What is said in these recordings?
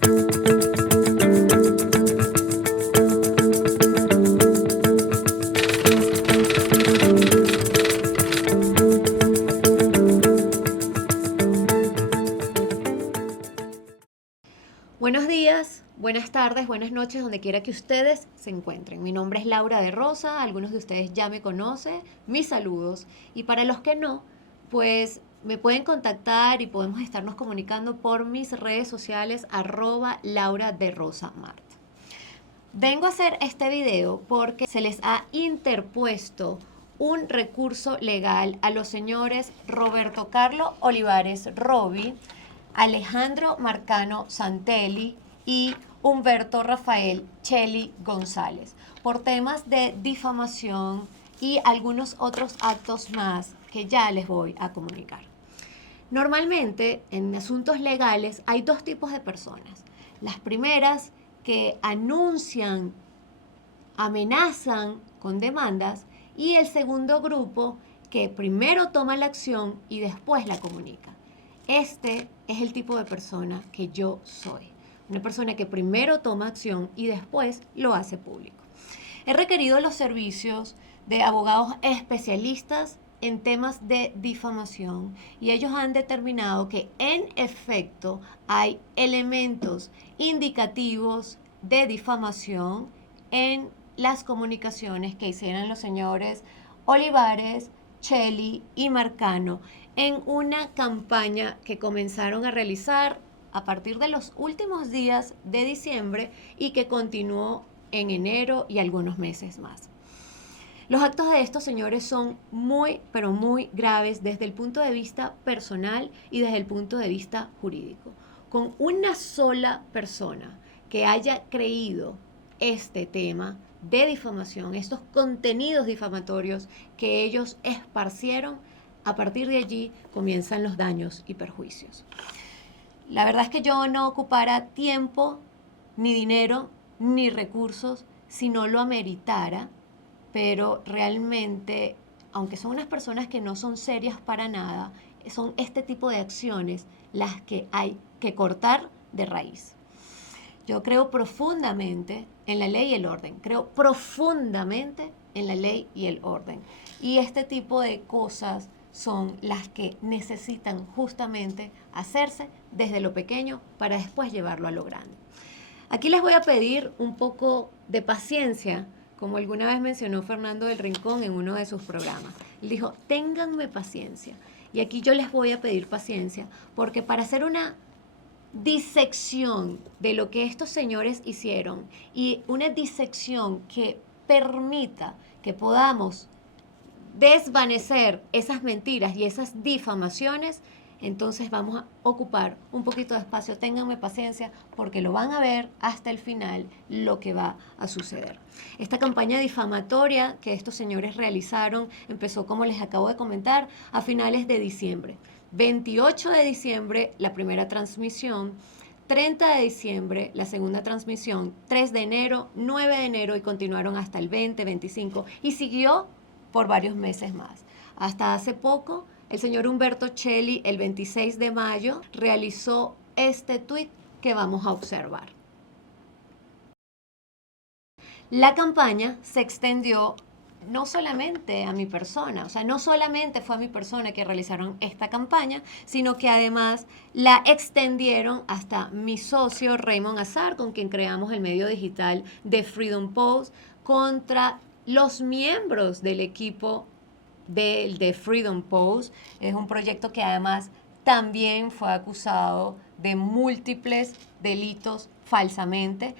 Buenos días, buenas tardes, buenas noches, donde quiera que ustedes se encuentren. Mi nombre es Laura de Rosa, algunos de ustedes ya me conocen, mis saludos. Y para los que no, pues me pueden contactar y podemos estarnos comunicando por mis redes sociales @Laura de Rosa Mart. Vengo a hacer este video porque se les ha interpuesto un recurso legal a los señores Roberto Carlo Olivares Rovi, Alejandro Marcano Santelli y Humberto Rafael Cheli González por temas de difamación y algunos otros actos más que ya les voy a comunicar. Normalmente en asuntos legales hay dos tipos de personas. Las primeras que anuncian, amenazan con demandas, y el segundo grupo que primero toma la acción y después la comunica. Este es el tipo de persona que yo soy. Una persona que primero toma acción y después lo hace público. He requerido los servicios de abogados especialistas en temas de difamación y ellos han determinado que en efecto hay elementos indicativos de difamación en las comunicaciones que hicieron los señores Olivares, Cheli y Marcano en una campaña que comenzaron a realizar a partir de los últimos días de diciembre y que continuó en enero y algunos meses más. Los actos de estos señores son muy, pero muy graves desde el punto de vista personal y desde el punto de vista jurídico. Con una sola persona que haya creído este tema de difamación, estos contenidos difamatorios que ellos esparcieron, a partir de allí comienzan los daños y perjuicios. La verdad es que yo no ocupara tiempo, ni dinero, ni recursos, si no lo ameritara, pero realmente, aunque son unas personas que no son serias para nada, son este tipo de acciones las que hay que cortar de raíz. Yo creo profundamente en la ley y el orden, creo profundamente en la ley y el orden. Y este tipo de cosas son las que necesitan justamente hacerse desde lo pequeño para después llevarlo a lo grande. Aquí les voy a pedir un poco de paciencia, como alguna vez mencionó Fernando del Rincón en uno de sus programas. Él dijo, ténganme paciencia. Y aquí yo les voy a pedir paciencia, porque para hacer una disección de lo que estos señores hicieron y una disección que permita que podamos desvanecer esas mentiras y esas difamaciones, entonces vamos a ocupar un poquito de espacio. Ténganme paciencia porque lo van a ver hasta el final lo que va a suceder. Esta campaña difamatoria que estos señores realizaron empezó, como les acabo de comentar, a finales de diciembre. 28 de diciembre la primera transmisión, 30 de diciembre la segunda transmisión, 3 de enero, 9 de enero y continuaron hasta el 20, 25 y siguió por varios meses más. Hasta hace poco, el señor Humberto Cheli, el 26 de mayo, realizó este tuit que vamos a observar. La campaña se extendió no solamente a mi persona, o sea, no solamente fue a mi persona que realizaron esta campaña, sino que además la extendieron hasta mi socio Raymond Azar, con quien creamos el medio digital de Freedom Post, contra los miembros del equipo de Freedom Post. Es un proyecto que además también fue acusado de múltiples delitos falsamente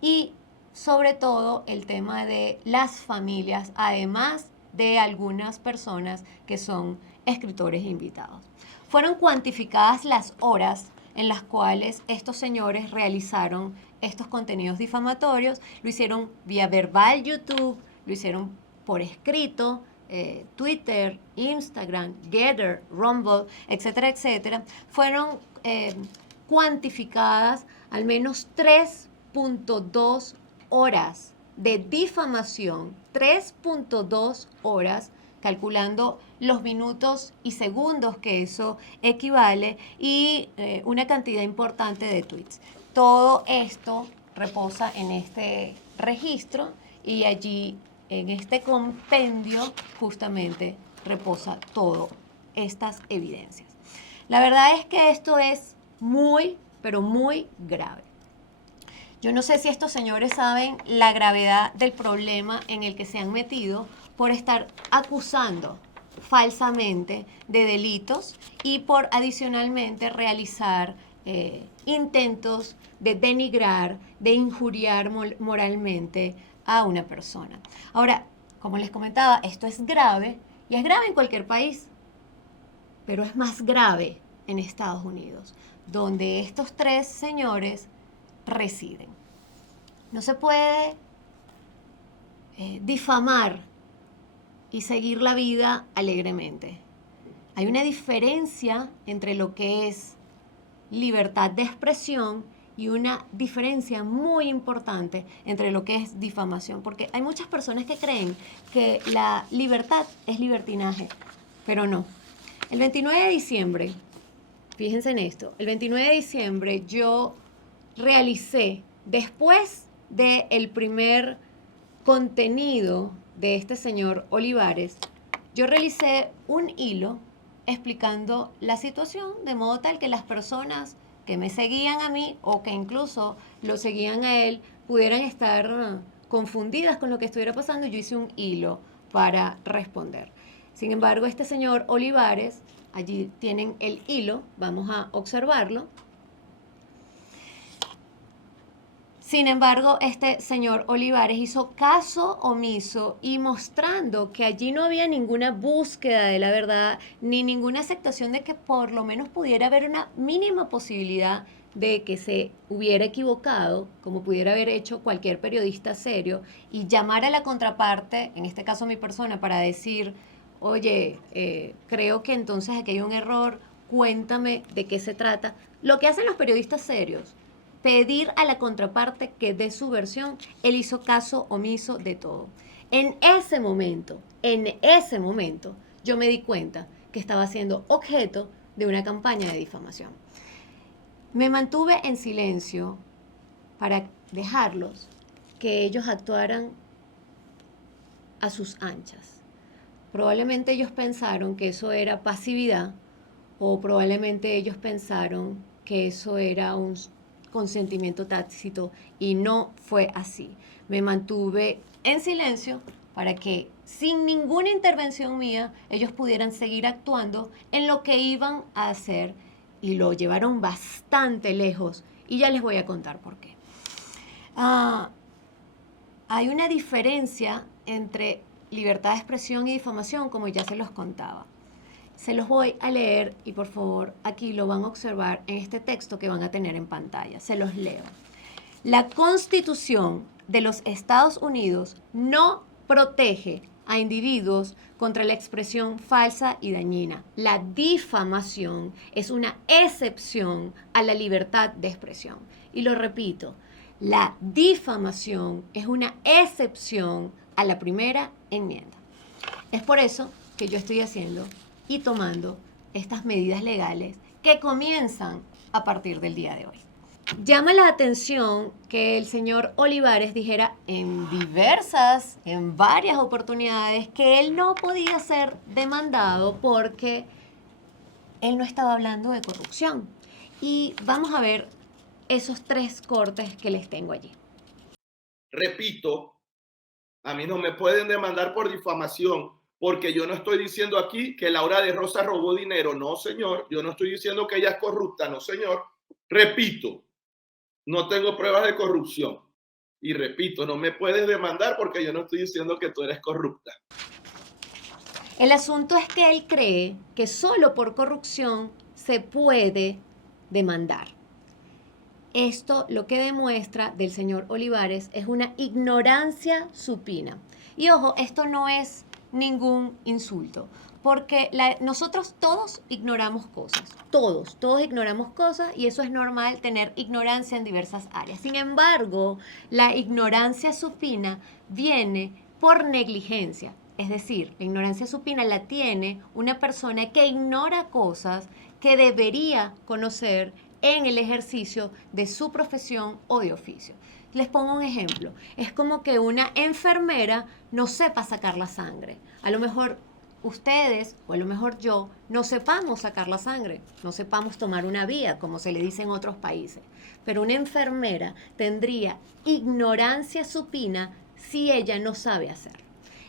y sobre todo el tema de las familias, además de algunas personas que son escritores invitados. Fueron cuantificadas las horas en las cuales estos señores realizaron estos contenidos difamatorios. Lo hicieron vía verbal YouTube, lo hicieron por escrito, Twitter, Instagram, Getter, Rumble, etcétera, etcétera. Fueron cuantificadas al menos 3.2 horas de difamación, 3.2 horas, calculando los minutos y segundos que eso equivale, y una cantidad importante de tweets. todo esto reposa en este registro y allí en este compendio justamente reposa todas estas evidencias. La verdad es que esto es muy, pero muy grave. Yo no sé si estos señores saben la gravedad del problema en el que se han metido por estar acusando falsamente de delitos y por adicionalmente realizar intentos de denigrar, de injuriar moralmente a una persona. Ahora, como les comentaba, esto es grave y es grave en cualquier país, pero es más grave en Estados Unidos, donde estos tres señores residen. No se puede difamar y seguir la vida alegremente. Hay una diferencia entre lo que es libertad de expresión y una diferencia muy importante entre lo que es difamación, porque hay muchas personas que creen que la libertad es libertinaje, pero no. El 29 de diciembre, fíjense en esto, el 29 de diciembre yo realicé, después del primer contenido de este señor Olivares, yo realicé un hilo explicando la situación de modo tal que las personas que me seguían a mí o que incluso lo seguían a él pudieran estar confundidas con lo que estuviera pasando. Yo hice un hilo para responder. Sin embargo, este señor Olivares, allí tienen el hilo, vamos a observarlo. Sin embargo, este señor Olivares hizo caso omiso y mostrando que allí no había ninguna búsqueda de la verdad ni ninguna aceptación de que por lo menos pudiera haber una mínima posibilidad de que se hubiera equivocado, como pudiera haber hecho cualquier periodista serio, y llamar a la contraparte, en este caso mi persona, para decir, oye, creo que entonces aquí hay un error, cuéntame de qué se trata. Lo que hacen los periodistas serios, pedir a la contraparte que dé su versión, él hizo caso omiso de todo. En ese momento, yo me di cuenta que estaba siendo objeto de una campaña de difamación. Me mantuve en silencio para dejarlos que ellos actuaran a sus anchas. Probablemente ellos pensaron que eso era pasividad o probablemente ellos pensaron que eso era un consentimiento tácito y no fue así. Me mantuve en silencio para que sin ninguna intervención mía ellos pudieran seguir actuando en lo que iban a hacer y lo llevaron bastante lejos y ya les voy a contar por qué. Hay una diferencia entre libertad de expresión y difamación, como ya se los contaba. Se los voy a leer y por favor aquí lo van a observar en este texto que van a tener en pantalla. Se los leo. La Constitución de los Estados Unidos no protege a individuos contra la expresión falsa y dañina. La difamación es una excepción a la libertad de expresión. Y lo repito, la difamación es una excepción a la primera enmienda. Es por eso que yo estoy haciendo y tomando estas medidas legales que comienzan a partir del día de hoy. Llama la atención que el señor Olivares dijera en varias oportunidades, que él no podía ser demandado porque él no estaba hablando de corrupción. Y vamos a ver esos tres cortes que les tengo allí. Repito, a mí no me pueden demandar por difamación porque yo no estoy diciendo aquí que Laura de Rosa robó dinero. No, señor. Yo no estoy diciendo que ella es corrupta. No, señor. Repito, no tengo pruebas de corrupción. Y repito, no me puedes demandar porque yo no estoy diciendo que tú eres corrupta. El asunto es que él cree que solo por corrupción se puede demandar. Esto lo que demuestra del señor Olivares es una ignorancia supina. Y ojo, esto no es ningún insulto, porque nosotros todos ignoramos cosas, todos ignoramos cosas y eso es normal, tener ignorancia en diversas áreas. Sin embargo, la ignorancia supina viene por negligencia. Es decir, la ignorancia supina la tiene una persona que ignora cosas que debería conocer en el ejercicio de su profesión o de oficio. Les pongo un ejemplo. Es como que una enfermera no sepa sacar la sangre. A lo mejor ustedes o a lo mejor yo no sepamos sacar la sangre, no sepamos tomar una vía, como se le dice en otros países. Pero una enfermera tendría ignorancia supina si ella no sabe hacerlo.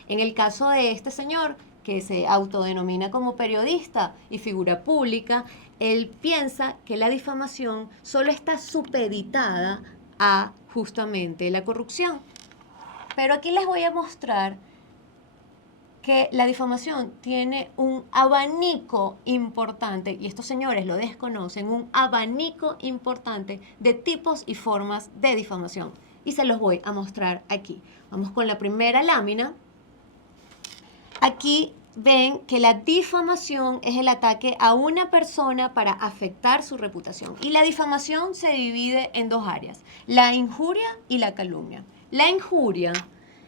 En el caso de este señor, que se autodenomina como periodista y figura pública, él piensa que la difamación solo está supeditada a justamente la corrupción. Pero aquí les voy a mostrar que la difamación tiene un abanico importante, y estos señores lo desconocen, un abanico importante de tipos y formas de difamación. Y se los voy a mostrar aquí. Vamos con la primera lámina. Aquí ven que la difamación es el ataque a una persona para afectar su reputación. Y la difamación se divide en dos áreas, la injuria y la calumnia. La injuria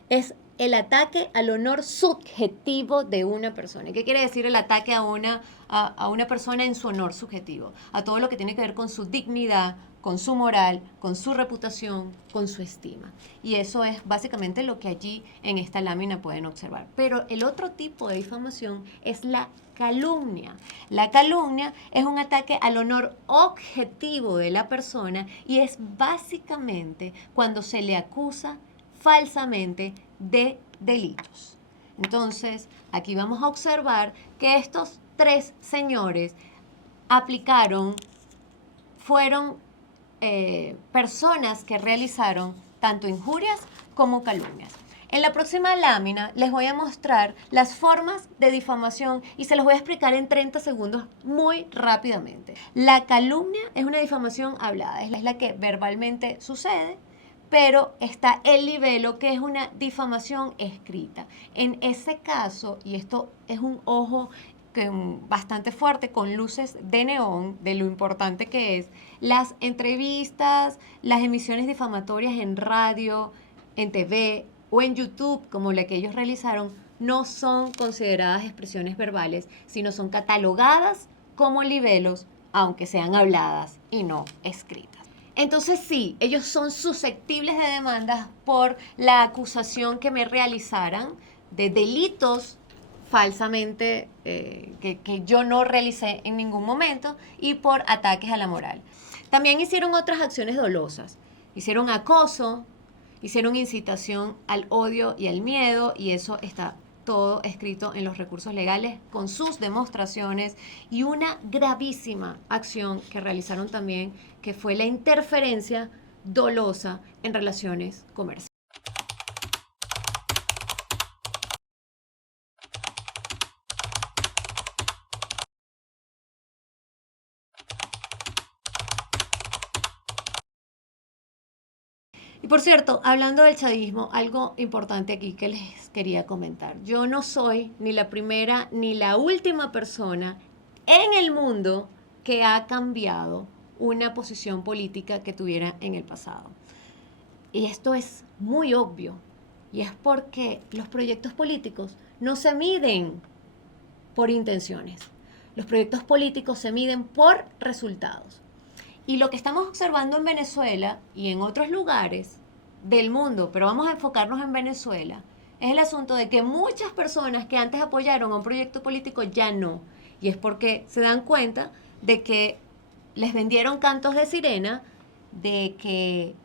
es el ataque al honor subjetivo de una persona. ¿Qué quiere decir el ataque a una persona en su honor subjetivo? A todo lo que tiene que ver con su dignidad, con su moral, con su reputación, con su estima. Y eso es básicamente lo que allí en esta lámina pueden observar. Pero el otro tipo de difamación es la calumnia. La calumnia es un ataque al honor objetivo de la persona y es básicamente cuando se le acusa falsamente de delitos. Entonces, aquí vamos a observar que estos tres señores fueron personas que realizaron tanto injurias como calumnias. En la próxima lámina les voy a mostrar las formas de difamación y se los voy a explicar en 30 segundos muy rápidamente. La calumnia es una difamación hablada, es la que verbalmente sucede, pero está el libelo, que es una difamación escrita. En ese caso, y esto es un ojo bastante fuerte con luces de neón de lo importante que es, las entrevistas, las emisiones difamatorias en radio, en TV o en YouTube, como la que ellos realizaron, no son consideradas expresiones verbales, sino son catalogadas como libelos, aunque sean habladas y no escritas. Entonces sí, ellos son susceptibles de demandas por la acusación que me realizaran de delitos falsamente que yo no realicé en ningún momento y por ataques a la moral. También hicieron otras acciones dolosas. Hicieron acoso, hicieron incitación al odio y al miedo, y eso está todo escrito en los recursos legales con sus demostraciones, y una gravísima acción que realizaron también, que fue la interferencia dolosa en relaciones comerciales. Y por cierto, hablando del chavismo, algo importante aquí que les quería comentar. Yo no soy ni la primera ni la última persona en el mundo que ha cambiado una posición política que tuviera en el pasado. Y esto es muy obvio. Y es porque los proyectos políticos no se miden por intenciones. Los proyectos políticos se miden por resultados. Y lo que estamos observando en Venezuela y en otros lugares del mundo, pero vamos a enfocarnos en Venezuela, es el asunto de que muchas personas que antes apoyaron a un proyecto político ya no. Y es porque se dan cuenta de que les vendieron cantos de sirena, de que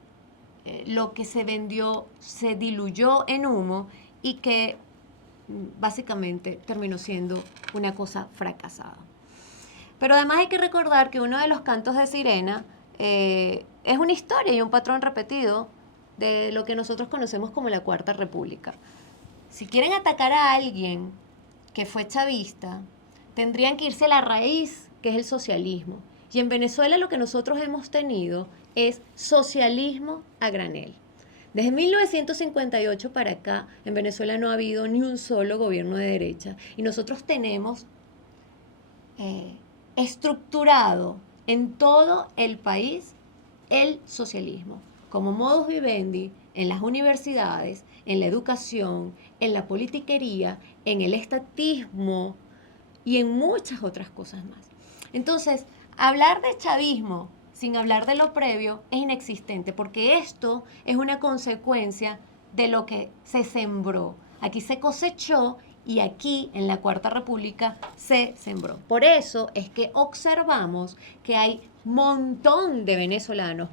lo que se vendió se diluyó en humo y que básicamente terminó siendo una cosa fracasada. Pero además hay que recordar que uno de los cantos de sirena es una historia y un patrón repetido de lo que nosotros conocemos como la Cuarta República. Si quieren atacar a alguien que fue chavista, tendrían que irse a la raíz, que es el socialismo. Y en Venezuela lo que nosotros hemos tenido es socialismo a granel. Desde 1958 para acá, en Venezuela no ha habido ni un solo gobierno de derecha. Y nosotros tenemos estructurado en todo el país el socialismo como modus vivendi en las universidades, en la educación, en la politiquería, en el estatismo y en muchas otras cosas más. Entonces, hablar de chavismo sin hablar de lo previo, es inexistente, porque esto es una consecuencia de lo que se sembró. Aquí se cosechó y aquí en la Cuarta República se sembró. Por eso es que observamos que hay montón de venezolanos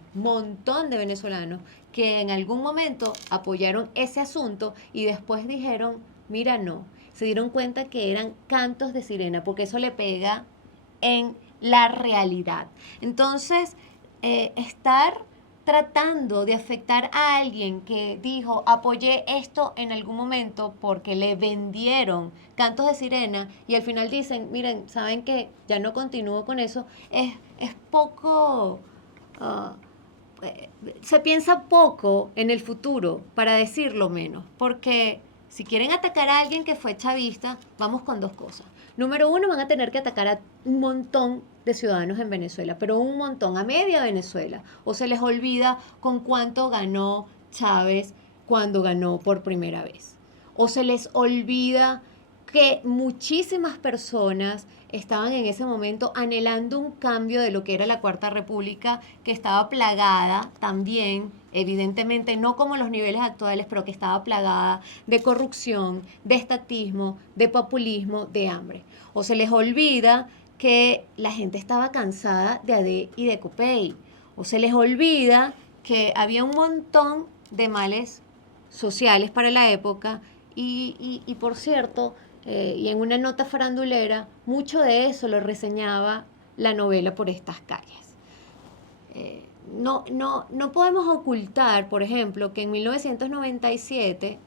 que en algún momento apoyaron ese asunto y después dijeron, mira, no, se dieron cuenta que eran cantos de sirena, porque eso le pega en la realidad. Entonces, estar tratando de afectar a alguien que dijo, apoyé esto en algún momento porque le vendieron cantos de sirena y al final dicen, miren, saben que ya no continúo con eso, es poco... se piensa poco en el futuro, para decirlo menos, porque si quieren atacar a alguien que fue chavista, vamos con dos cosas. Número uno, van a tener que atacar a un montón de ciudadanos en Venezuela, pero un montón, a media Venezuela. O se les olvida con cuánto ganó Chávez cuando ganó por primera vez. O se les olvida que muchísimas personas estaban en ese momento anhelando un cambio de lo que era la Cuarta República, que estaba plagada también, evidentemente no como los niveles actuales, pero que estaba plagada de corrupción, de estatismo, de populismo, de hambre. O se les olvida que la gente estaba cansada de AD y de Copey. O se les olvida que había un montón de males sociales para la época y por cierto, y en una nota farandulera, mucho de eso lo reseñaba la novela Por estas calles. No podemos ocultar, por ejemplo, que en 1997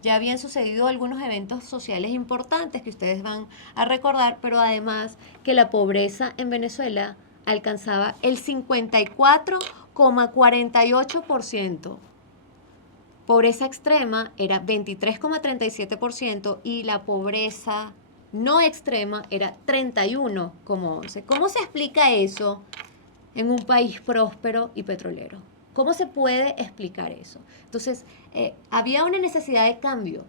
ya habían sucedido algunos eventos sociales importantes que ustedes van a recordar, pero además que la pobreza en Venezuela alcanzaba el 54,48%. Pobreza extrema era 23,37% y la pobreza no extrema era 31,11%. ¿Cómo se explica eso en un país próspero y petrolero? ¿Cómo se puede explicar eso? Entonces, había una necesidad de cambio.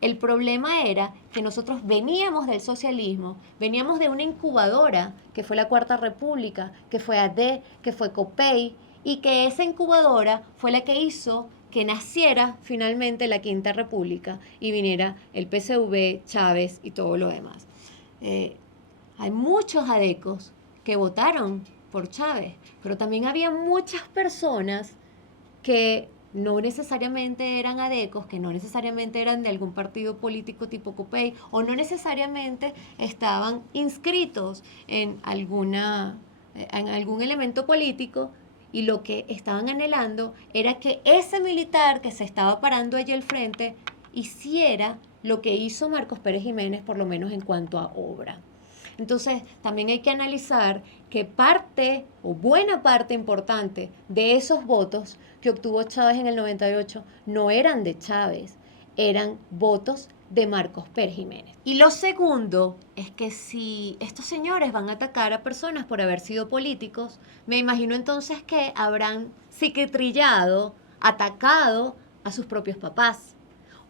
El problema era que nosotros veníamos del socialismo, veníamos de una incubadora, que fue la Cuarta República, que fue AD, que fue Copey, y que esa incubadora fue la que hizo que naciera finalmente la Quinta República y viniera el PSV, Chávez y todo lo demás. Hay muchos adecos que votaron por Chávez, pero también había muchas personas que no necesariamente eran adecos, que no necesariamente eran de algún partido político tipo Copey, o no necesariamente estaban inscritos en algún elemento político, y lo que estaban anhelando era que ese militar que se estaba parando allí al frente hiciera lo que hizo Marcos Pérez Jiménez, por lo menos en cuanto a obra. Entonces, también hay que analizar que parte o buena parte importante de esos votos que obtuvo Chávez en el 98 no eran de Chávez, eran votos de Marcos Pérez Jiménez. Y lo segundo es que si estos señores van a atacar a personas por haber sido políticos, me imagino entonces que habrán psiquitrillado, atacado a sus propios papás.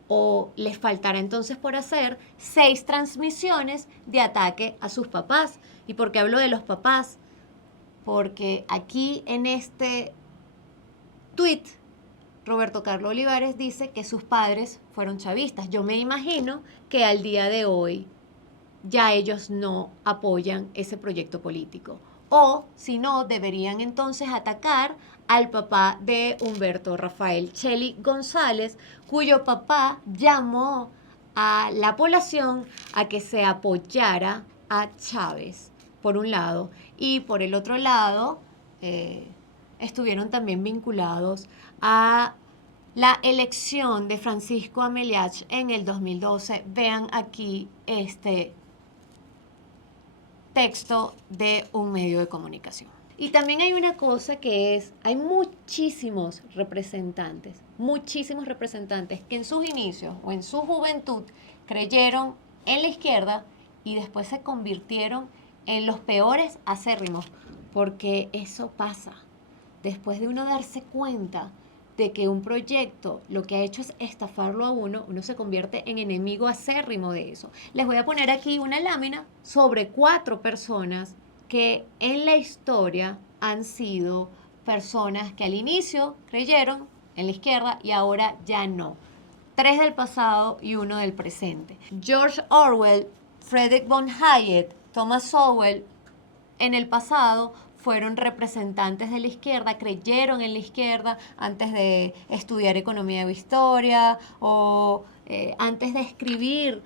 O les faltará entonces por hacer 6 transmisiones de ataque a sus papás. ¿Y por qué hablo de los papás? Porque aquí en este tweet Roberto Carlos Olivares dice que sus padres fueron chavistas. Yo me imagino que al día de hoy ya ellos no apoyan ese proyecto político. O, si no, deberían entonces atacar al papá de Humberto Rafael Chely González, cuyo papá llamó a la población a que se apoyara a Chávez, por un lado, y por el otro lado estuvieron también vinculados a la elección de Francisco Ameliach en el 2012. Vean aquí este texto de un medio de comunicación. Y también hay una cosa que es, hay muchísimos representantes que en sus inicios o en su juventud creyeron en la izquierda y después se convirtieron en los peores acérrimos, porque eso pasa. Después de uno darse cuenta de que un proyecto lo que ha hecho es estafarlo a uno se convierte en enemigo acérrimo de eso. Les voy a poner aquí una lámina sobre 4 personas que en la historia han sido personas que al inicio creyeron en la izquierda y ahora ya no. 3 del pasado y 1 del presente. George Orwell, Friedrich von Hayek, Thomas Sowell, en el pasado fueron representantes de la izquierda, creyeron en la izquierda antes de estudiar economía o historia o antes de escribir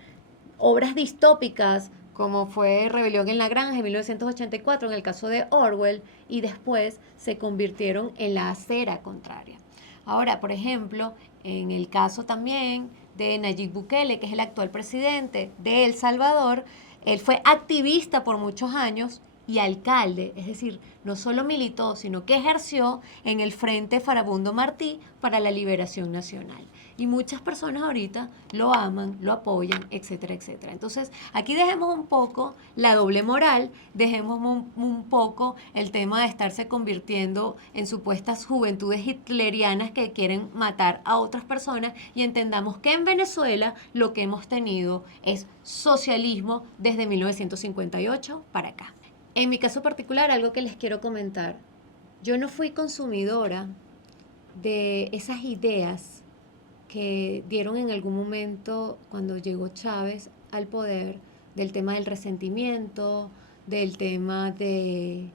obras distópicas como fue Rebelión en la Granja en 1984 en el caso de Orwell, y después se convirtieron en la acera contraria. Ahora, por ejemplo, en el caso también de Nayib Bukele, que es el actual presidente de El Salvador, él fue activista por muchos años y alcalde, es decir, no solo militó, sino que ejerció en el Frente Farabundo Martí para la Liberación Nacional. Y muchas personas ahorita lo aman, lo apoyan, etcétera, etcétera. Entonces, aquí dejemos un poco la doble moral, dejemos un poco el tema de estarse convirtiendo en supuestas juventudes hitlerianas que quieren matar a otras personas y entendamos que en Venezuela lo que hemos tenido es socialismo desde 1958 para acá. En mi caso particular, algo que les quiero comentar, yo no fui consumidora de esas ideas que dieron en algún momento cuando llegó Chávez al poder, del tema del resentimiento, del tema de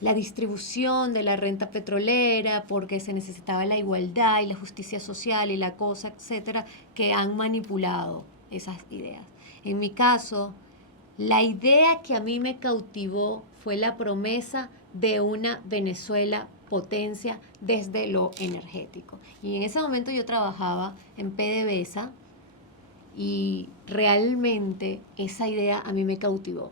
la distribución de la renta petrolera, porque se necesitaba la igualdad y la justicia social y la cosa, etcétera, que han manipulado esas ideas. En mi caso, la idea que a mí me cautivó fue la promesa de una Venezuela potencia desde lo energético. Y en ese momento yo trabajaba en PDVSA y realmente esa idea a mí me cautivó.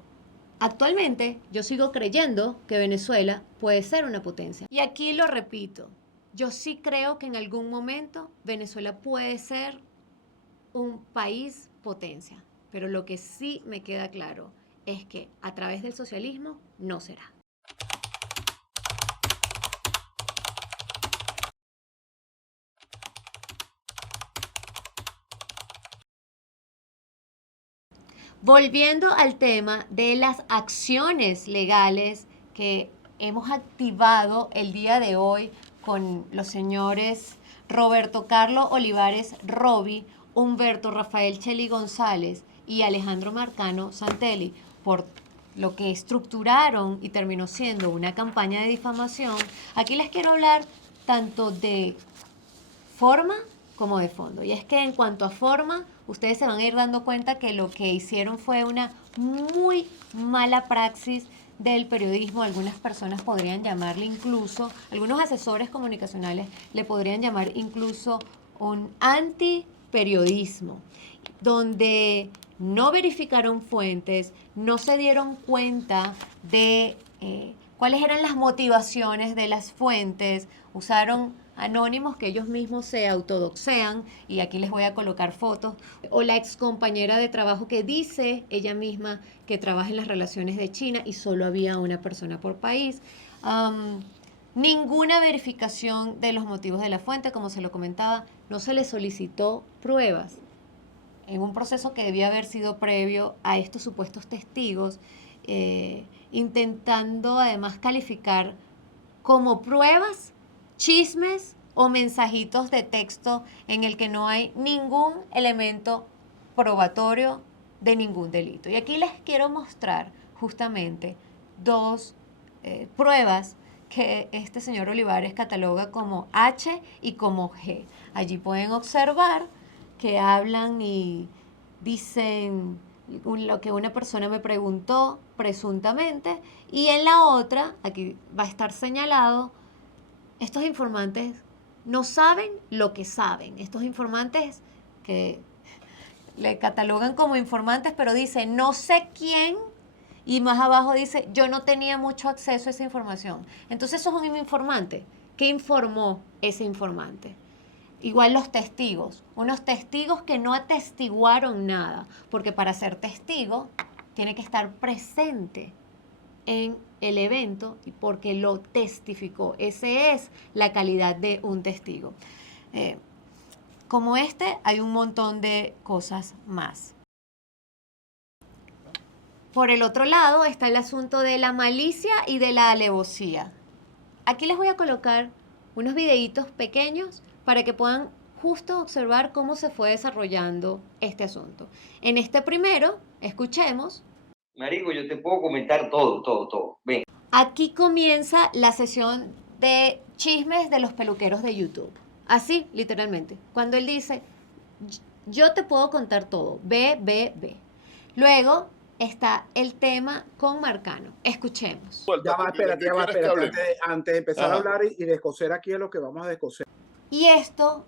Actualmente yo sigo creyendo que Venezuela puede ser una potencia. Y aquí lo repito, yo sí creo que en algún momento Venezuela puede ser un país potencia. Pero lo que sí me queda claro es que a través del socialismo no será. Volviendo al tema de las acciones legales que hemos activado el día de hoy con los señores Roberto Carlos Olivares Robi, Humberto Rafael Cheli González y Alejandro Marcano Santelli, por lo que estructuraron y terminó siendo una campaña de difamación, aquí les quiero hablar tanto de forma como de fondo. Y es que en cuanto a forma, ustedes se van a ir dando cuenta que lo que hicieron fue una muy mala praxis del periodismo. Algunas personas podrían llamarle incluso, algunos asesores comunicacionales le podrían llamar incluso un antiperiodismo, donde no verificaron fuentes, no se dieron cuenta de cuáles eran las motivaciones de las fuentes, usaron anónimos que ellos mismos se autodoxean, y aquí les voy a colocar fotos, o la ex compañera de trabajo que dice ella misma que trabaja en las relaciones de China y solo había una persona por país. Ninguna verificación de los motivos de la fuente, como se lo comentaba, no se le solicitó pruebas en un proceso que debía haber sido previo a estos supuestos testigos, intentando además calificar como pruebas chismes o mensajitos de texto en el que no hay ningún elemento probatorio de ningún delito. Y aquí les quiero mostrar justamente dos pruebas que este señor Olivares cataloga como H y como G. Allí pueden observar que hablan y dicen lo que una persona me preguntó presuntamente, y en la otra, aquí va a estar señalado, estos informantes no saben lo que saben. Estos informantes que le catalogan como informantes, pero dice no sé quién, y más abajo dice yo no tenía mucho acceso a esa información. Entonces eso es un informante. ¿Qué informó ese informante? Igual los testigos, unos testigos que no atestiguaron nada, porque para ser testigo tiene que estar presente en el evento y porque lo testificó. Esa es la calidad de un testigo. Como este, hay un montón de cosas más. por el otro lado está el asunto de la malicia y de la alevosía. Aquí les voy a colocar unos videitos pequeños para que puedan justo observar cómo se fue desarrollando este asunto. En este primero, escuchemos. Marico, yo te puedo comentar todo. Ven. Aquí comienza la sesión de chismes de los peluqueros de YouTube. Así, literalmente. Cuando él dice, yo te puedo contar todo. Ve. Luego está el tema con Marcano. Escuchemos. Ya va, espérate. Antes de empezar a hablar y descoser aquí es lo que vamos a descoser. Y esto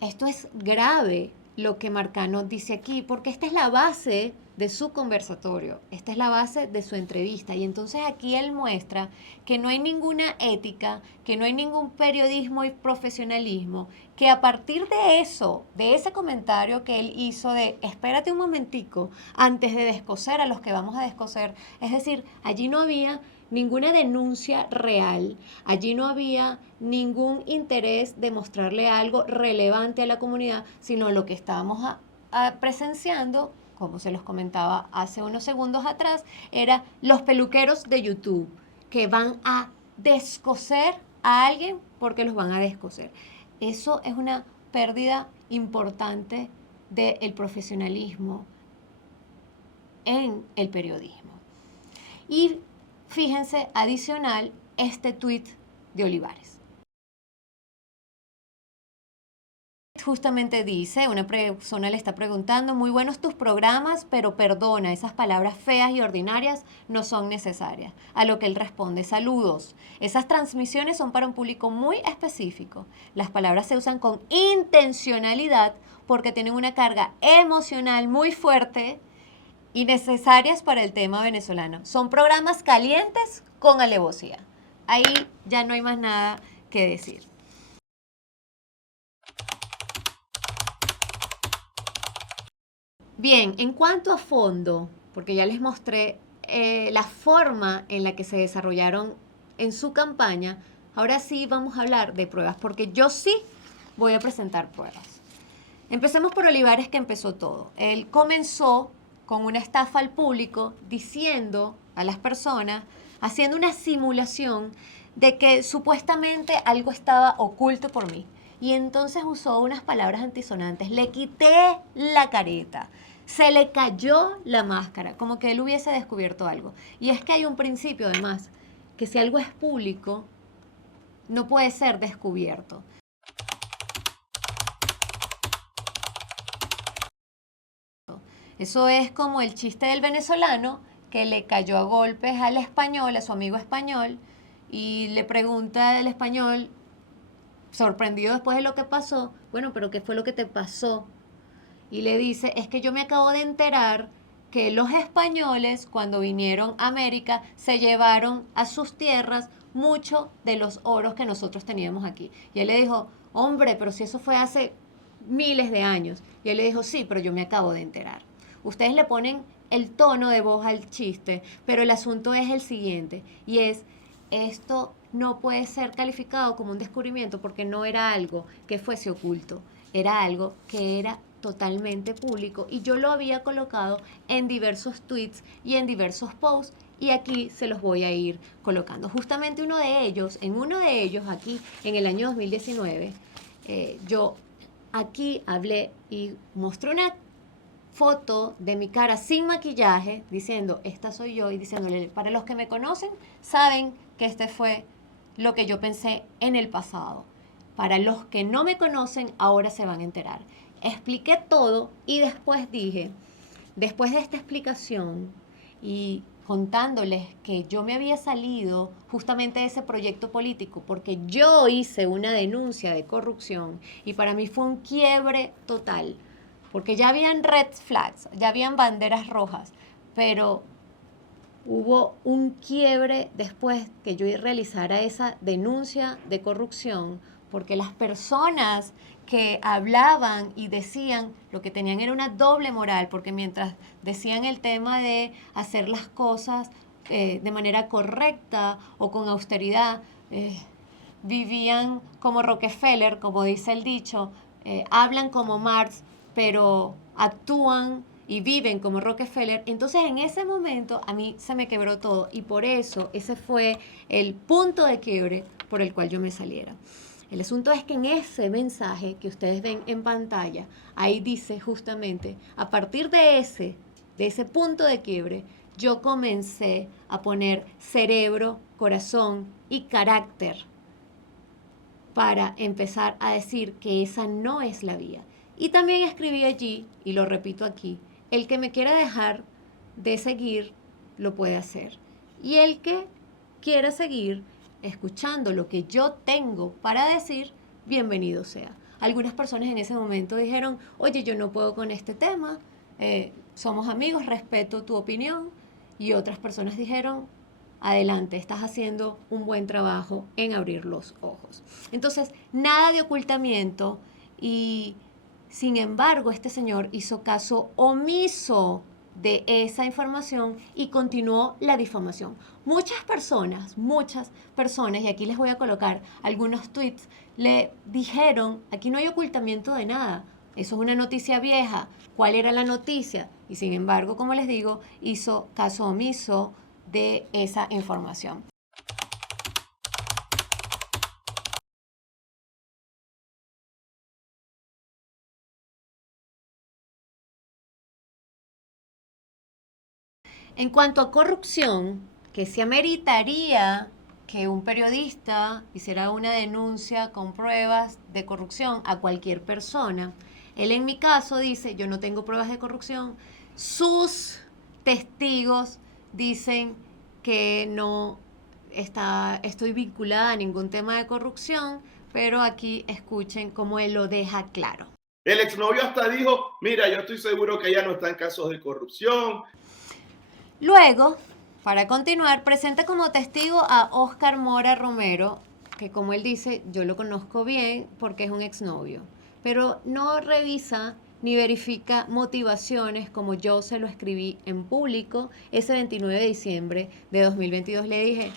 es grave lo que Marcano dice aquí, porque esta es la base de su conversatorio, esta es la base de su entrevista. Y entonces aquí él muestra que no hay ninguna ética, que no hay ningún periodismo y profesionalismo, que a partir de eso, de ese comentario que él hizo de espérate un momentico antes de descoser a los que vamos a descoser, es decir, allí no había ninguna denuncia real, allí no había ningún interés de mostrarle algo relevante a la comunidad, sino lo que estábamos presenciando, como se los comentaba hace unos segundos atrás, era los peluqueros de YouTube que van a descoser a alguien porque los van a descoser. Eso es una pérdida importante del profesionalismo en el periodismo. Y fíjense, adicional, este tuit de Olivares. Justamente dice, una persona le está preguntando, muy buenos tus programas, pero perdona, esas palabras feas y ordinarias no son necesarias. A lo que él responde, saludos. Esas transmisiones son para un público muy específico. Las palabras se usan con intencionalidad porque tienen una carga emocional muy fuerte y necesarias para el tema venezolano. Son programas calientes con alevosía. Ahí ya no hay más nada que decir. Bien, en cuanto a fondo, porque ya les mostré la forma en la que se desarrollaron en su campaña, ahora sí vamos a hablar de pruebas, porque yo sí voy a presentar pruebas. Empecemos por Olivares, que empezó todo. Él comenzó con una estafa al público diciendo a las personas, haciendo una simulación de que supuestamente algo estaba oculto por mí. Y entonces usó unas palabras antisonantes. Le quité la careta. Se le cayó la máscara, como que él hubiese descubierto algo. Y es que hay un principio, además, que si algo es público, no puede ser descubierto. Eso es como el chiste del venezolano que le cayó a golpes al español, a su amigo español, y le pregunta al español, sorprendido después de lo que pasó, bueno, pero ¿qué fue lo que te pasó? Y le dice, es que yo me acabo de enterar que los españoles, cuando vinieron a América, se llevaron a sus tierras mucho de los oros que nosotros teníamos aquí. Y él le dijo, hombre, pero si eso fue hace miles de años. Y él le dijo, sí, pero yo me acabo de enterar. Ustedes le ponen el tono de voz al chiste, pero el asunto es el siguiente, y es, esto no puede ser calificado como un descubrimiento porque no era algo que fuese oculto, era algo que era totalmente público y yo lo había colocado en diversos tweets y en diversos posts y aquí se los voy a ir colocando. Justamente en uno de ellos, aquí en el año 2019, yo aquí hablé y mostré una foto de mi cara sin maquillaje diciendo, esta soy yo, y diciéndole, para los que me conocen, saben que este fue lo que yo pensé en el pasado. Para los que no me conocen, ahora se van a enterar. Expliqué todo y después dije, después de esta explicación y contándoles que yo me había salido justamente de ese proyecto político porque yo hice una denuncia de corrupción y para mí fue un quiebre total, porque ya habían red flags, ya habían banderas rojas, pero hubo un quiebre después que yo realizara esa denuncia de corrupción, porque las personas que hablaban y decían lo que tenían era una doble moral, porque mientras decían el tema de hacer las cosas de manera correcta o con austeridad, vivían como Rockefeller, como dice el dicho, hablan como Marx, pero actúan y viven como Rockefeller. Entonces en ese momento a mí se me quebró todo y por eso ese fue el punto de quiebre por el cual yo me saliera. El asunto es que en ese mensaje que ustedes ven en pantalla, ahí dice justamente, a partir de ese punto de quiebre, yo comencé a poner cerebro, corazón y carácter para empezar a decir que esa no es la vía. Y también escribí allí, y lo repito aquí, el que me quiera dejar de seguir, lo puede hacer. Y el que quiera seguir escuchando lo que yo tengo para decir, bienvenido sea. Algunas personas en ese momento dijeron, oye, yo no puedo con este tema, somos amigos, respeto tu opinión. Y otras personas dijeron, adelante, estás haciendo un buen trabajo en abrir los ojos. Entonces, nada de ocultamiento y, sin embargo, este señor hizo caso omiso de esa información y continuó la difamación. Muchas personas, y aquí les voy a colocar algunos tweets, le dijeron, aquí no hay ocultamiento de nada, eso es una noticia vieja, ¿cuál era la noticia? Y sin embargo, como les digo, hizo caso omiso de esa información. En cuanto a corrupción, que se ameritaría que un periodista hiciera una denuncia con pruebas de corrupción a cualquier persona, él en mi caso dice, yo no tengo pruebas de corrupción, sus testigos dicen que no estoy vinculada a ningún tema de corrupción, pero aquí escuchen cómo él lo deja claro. El exnovio hasta dijo, mira, yo estoy seguro que ella no está en casos de corrupción. Luego, para continuar, presenta como testigo a Óscar Mora Romero, que como él dice, yo lo conozco bien porque es un exnovio, pero no revisa ni verifica motivaciones como yo se lo escribí en público ese 29 de diciembre de 2022. Le dije,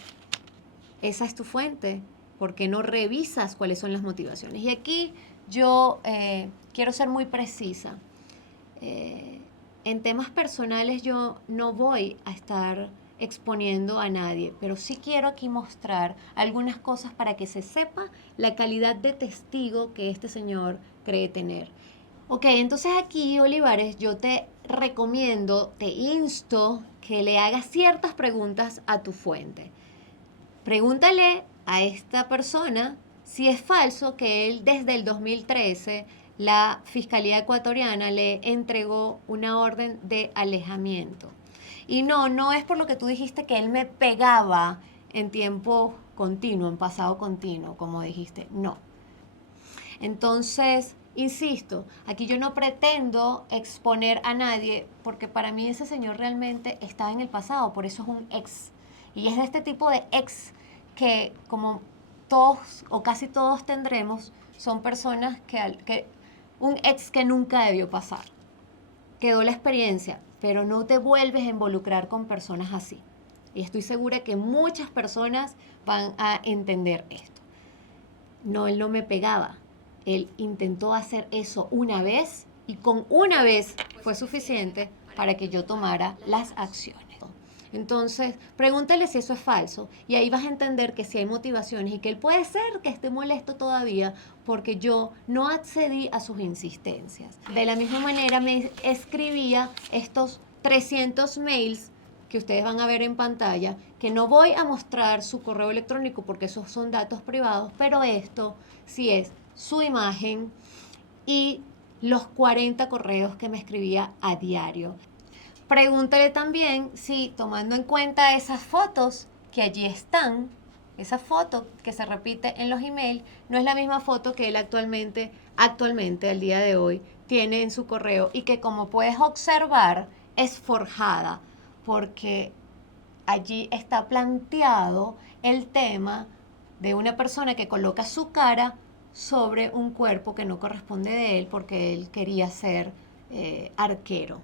esa es tu fuente, ¿por qué no revisas cuáles son las motivaciones? Y aquí yo quiero ser muy precisa. En temas personales yo no voy a estar exponiendo a nadie, pero sí quiero aquí mostrar algunas cosas para que se sepa la calidad de testigo que este señor cree tener. Ok, entonces aquí, Olivares, yo te recomiendo, te insto que le hagas ciertas preguntas a tu fuente. Pregúntale a esta persona si es falso que él desde el 2013 la Fiscalía Ecuatoriana le entregó una orden de alejamiento. Y no es por lo que tú dijiste que él me pegaba en tiempo continuo, en pasado continuo, como dijiste. No. Entonces, insisto, aquí yo no pretendo exponer a nadie porque para mí ese señor realmente está en el pasado, por eso es un ex. Y es de este tipo de ex que, como todos o casi todos tendremos, son personas que un ex que nunca debió pasar. Quedó la experiencia, pero no te vuelves a involucrar con personas así. Y estoy segura que muchas personas van a entender esto. No, él no me pegaba. Él intentó hacer eso una vez y con una vez fue suficiente para que yo tomara las acciones. Entonces, pregúntale si eso es falso y ahí vas a entender que sí hay motivaciones y que él puede ser que esté molesto todavía porque yo no accedí a sus insistencias. De la misma manera me escribía estos 300 mails que ustedes van a ver en pantalla, que no voy a mostrar su correo electrónico porque esos son datos privados, pero esto sí es su imagen y los 40 correos que me escribía a diario. Pregúntale también si, tomando en cuenta esas fotos que allí están, esa foto que se repite en los emails, no es la misma foto que él actualmente, al día de hoy, tiene en su correo y que, como puedes observar, es forjada, porque allí está planteado el tema de una persona que coloca su cara sobre un cuerpo que no corresponde de él porque él quería ser arquero.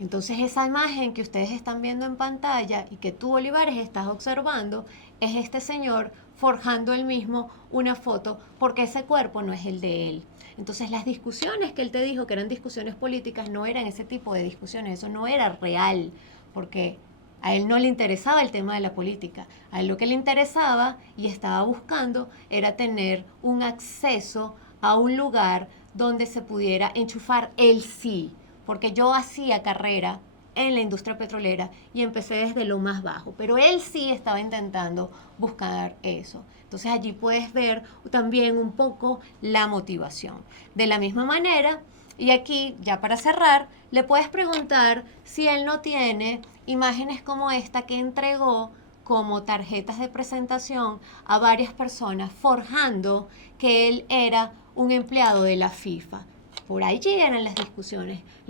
Entonces esa imagen que ustedes están viendo en pantalla y que tú, Olivares, estás observando es este señor forjando él mismo una foto porque ese cuerpo no es el de él. Entonces las discusiones que él te dijo que eran discusiones políticas no eran ese tipo de discusiones, eso no era real, porque a él no le interesaba el tema de la política. A él lo que le interesaba y estaba buscando era tener un acceso a un lugar donde se pudiera enchufar él sí. Porque yo hacía carrera en la industria petrolera y empecé desde lo más bajo. Pero él sí estaba intentando buscar eso. Entonces allí puedes ver también un poco la motivación. De la misma manera, y aquí ya para cerrar, le puedes preguntar si él no tiene imágenes como esta que entregó como tarjetas de presentación a varias personas forjando que él era un empleado de la FIFA. Por allí eran las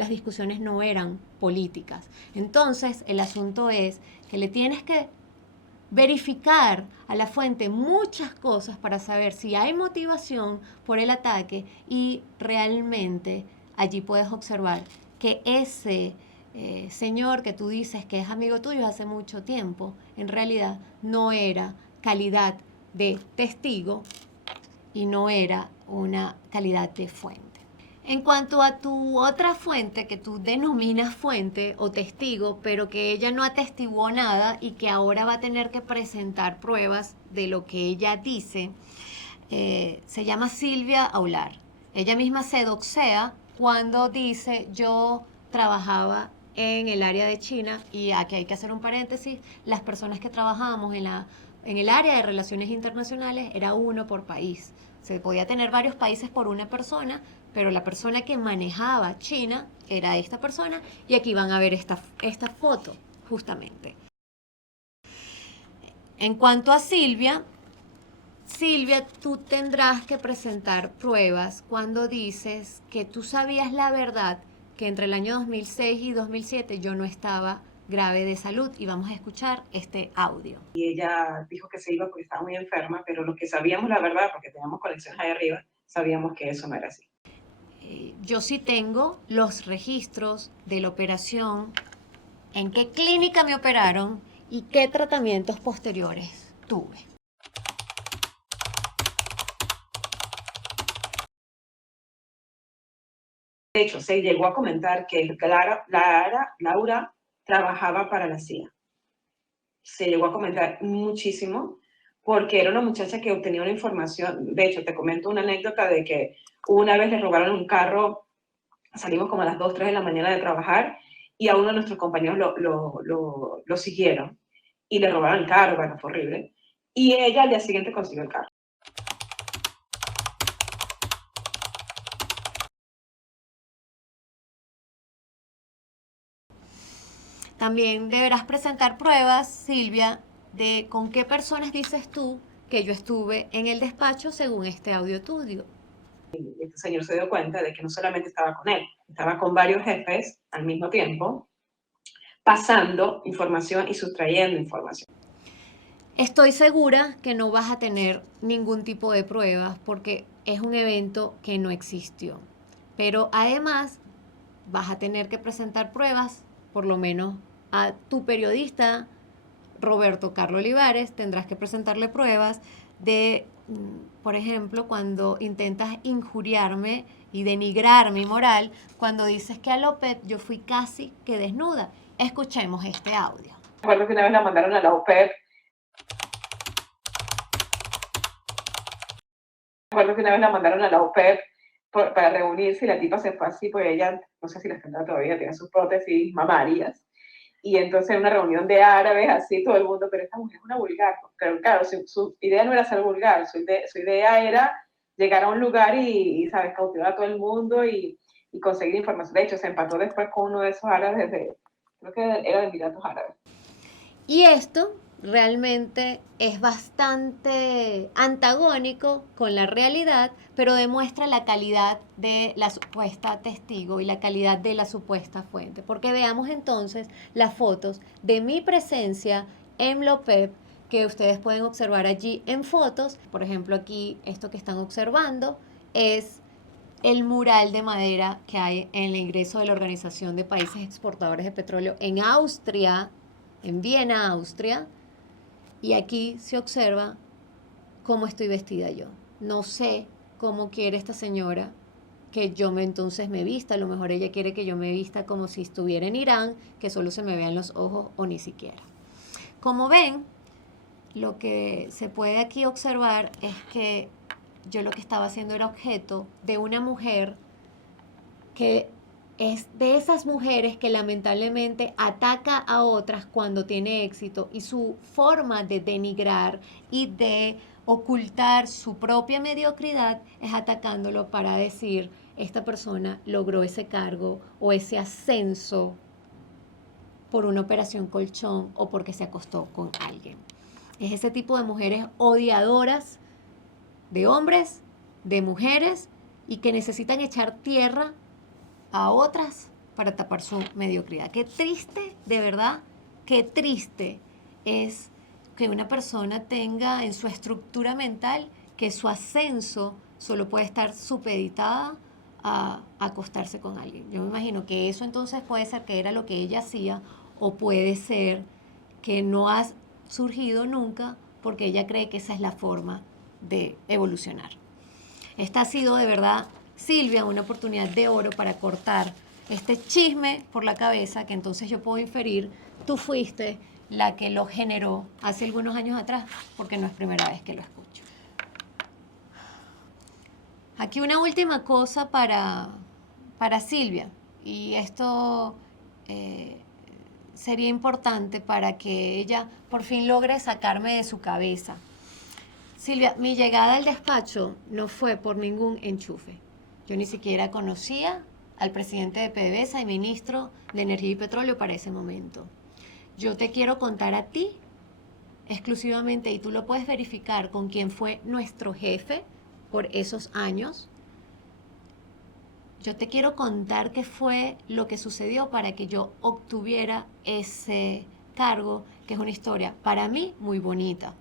discusiones no eran políticas. Entonces el asunto es que le tienes que verificar a la fuente muchas cosas para saber si hay motivación por el ataque y realmente allí puedes observar que ese señor que tú dices que es amigo tuyo hace mucho tiempo, en realidad no era calidad de testigo y no era una calidad de fuente. En cuanto a tu otra fuente, que tú denominas fuente o testigo, pero que ella no atestiguó nada y que ahora va a tener que presentar pruebas de lo que ella dice, se llama Silvia Aular. Ella misma se doxea cuando dice yo trabajaba en el área de China, y aquí hay que hacer un paréntesis, las personas que trabajábamos en el área de relaciones internacionales era uno por país. Se podía tener varios países por una persona, pero la persona que manejaba China era esta persona, y aquí van a ver esta foto, justamente. En cuanto a Silvia, tú tendrás que presentar pruebas cuando dices que tú sabías la verdad, que entre el año 2006 y 2007 yo no estaba grave de salud, y vamos a escuchar este audio. Y ella dijo que se iba porque estaba muy enferma, pero los que sabíamos la verdad, porque teníamos conexiones ahí arriba, sabíamos que eso no era así. Yo sí tengo los registros de la operación, en qué clínica me operaron y qué tratamientos posteriores tuve. De hecho, se llegó a comentar que Laura trabajaba para la CIA. Se llegó a comentar muchísimo porque era una muchacha que obtenía una información. De hecho, te comento una anécdota de que una vez le robaron un carro, salimos como a las 2, 3 de la mañana de trabajar y a uno de nuestros compañeros lo siguieron y le robaron el carro, bueno, fue horrible. Y ella al día siguiente consiguió el carro. También deberás presentar pruebas, Silvia, de con qué personas dices tú que yo estuve en el despacho según este audio tuyo. Este señor se dio cuenta de que no solamente estaba con él, estaba con varios jefes al mismo tiempo, pasando información y sustrayendo información. Estoy segura que no vas a tener ningún tipo de pruebas porque es un evento que no existió. Pero además vas a tener que presentar pruebas, por lo menos a tu periodista Roberto Carlos Olivares, tendrás que presentarle pruebas de, por ejemplo, cuando intentas injuriarme y denigrar mi moral, cuando dices que a López yo fui casi que desnuda. Escuchemos este audio. Recuerdo que una vez la mandaron a la OPEP. Recuerdo que una vez la mandaron a la OPEP para reunirse y la tipa se fue así, porque ella, no sé si las tendrá todavía, tiene sus prótesis mamarias. Y entonces en una reunión de árabes, así todo el mundo, pero esta mujer es una vulgar. Pero claro, su idea no era ser vulgar, su idea era llegar a un lugar y ¿sabes?, cautivar a todo el mundo y conseguir información. De hecho, se empató después con uno de esos árabes, creo que era de Emiratos Árabes. Y esto realmente es bastante antagónico con la realidad, pero demuestra la calidad de la supuesta testigo y la calidad de la supuesta fuente. Porque veamos entonces las fotos de mi presencia en Lopep, que ustedes pueden observar allí en fotos. Por ejemplo, aquí esto que están observando es el mural de madera que hay en el ingreso de la Organización de Países Exportadores de Petróleo en Austria, en Viena, Austria. Y aquí se observa cómo estoy vestida yo. No sé cómo quiere esta señora que yo entonces me vista. A lo mejor ella quiere que yo me vista como si estuviera en Irán, que solo se me vean los ojos o ni siquiera. Como ven, lo que se puede aquí observar es que yo lo que estaba haciendo era objeto de una mujer que es de esas mujeres que lamentablemente ataca a otras cuando tiene éxito, y su forma de denigrar y de ocultar su propia mediocridad es atacándolo para decir, esta persona logró ese cargo o ese ascenso por una operación colchón o porque se acostó con alguien. Es ese tipo de mujeres odiadoras de hombres, de mujeres, y que necesitan echar tierra a otras para tapar su mediocridad. Qué triste, de verdad, qué triste es que una persona tenga en su estructura mental que su ascenso solo puede estar supeditada a acostarse con alguien. Yo me imagino que eso entonces puede ser que era lo que ella hacía, o puede ser que no ha surgido nunca porque ella cree que esa es la forma de evolucionar. Esta ha sido de verdad, Silvia, una oportunidad de oro para cortar este chisme por la cabeza, que entonces yo puedo inferir, tú fuiste la que lo generó hace algunos años atrás, porque no es primera vez que lo escucho. Aquí una última cosa para Silvia, y esto sería importante para que ella por fin logre sacarme de su cabeza. Silvia, mi llegada al despacho no fue por ningún enchufe. Yo ni siquiera conocía al presidente de PDVSA y ministro de Energía y Petróleo para ese momento. Yo te quiero contar a ti exclusivamente, y tú lo puedes verificar con quién fue nuestro jefe por esos años. Yo te quiero contar qué fue lo que sucedió para que yo obtuviera ese cargo, que es una historia para mí muy bonita.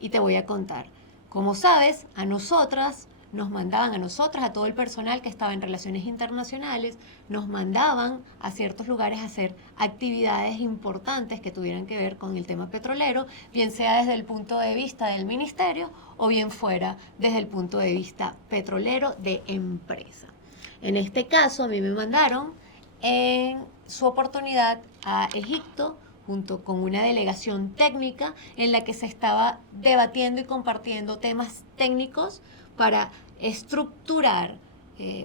Y te voy a contar. Como sabes, a nosotras nos mandaban, a nosotras, a todo el personal que estaba en relaciones internacionales, nos mandaban a ciertos lugares a hacer actividades importantes que tuvieran que ver con el tema petrolero, bien sea desde el punto de vista del ministerio o bien fuera desde el punto de vista petrolero de empresa. En este caso, a mí me mandaron en su oportunidad a Egipto, junto con una delegación técnica en la que se estaba debatiendo y compartiendo temas técnicos para estructurar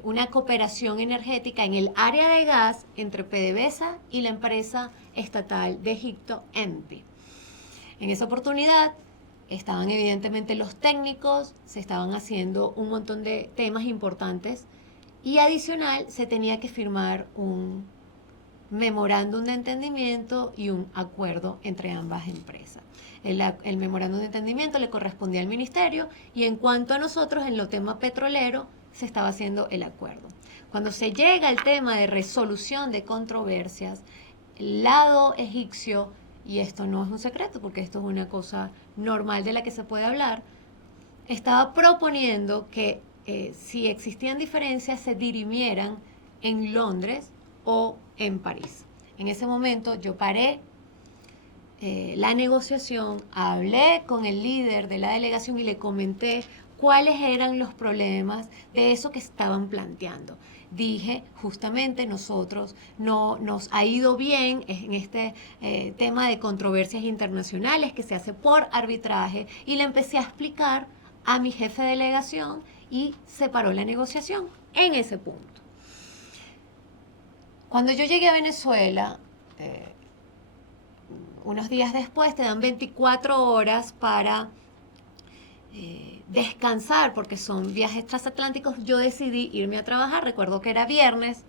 una cooperación energética en el área de gas entre PDVSA y la empresa estatal de Egipto, ENPI. En esa oportunidad estaban evidentemente los técnicos, se estaban haciendo un montón de temas importantes, y adicional se tenía que firmar un memorándum de entendimiento y un acuerdo entre ambas empresas. El memorándum de entendimiento le correspondía al ministerio, y en cuanto a nosotros, en lo tema petrolero, se estaba haciendo el acuerdo. Cuando se llega al tema de resolución de controversias, el lado egipcio, y esto no es un secreto porque esto es una cosa normal de la que se puede hablar, estaba proponiendo que si existían diferencias se dirimieran en Londres o en París. En ese momento yo paré la negociación, hablé con el líder de la delegación y le comenté cuáles eran los problemas de eso que estaban planteando. Dije, justamente nosotros no nos ha ido bien en este tema de controversias internacionales que se hace por arbitraje, y le empecé a explicar a mi jefe de delegación y se paró la negociación en ese punto. Cuando yo llegué a Venezuela, unos días después te dan 24 horas para descansar, porque son viajes transatlánticos. Yo decidí irme a trabajar, recuerdo que era viernes,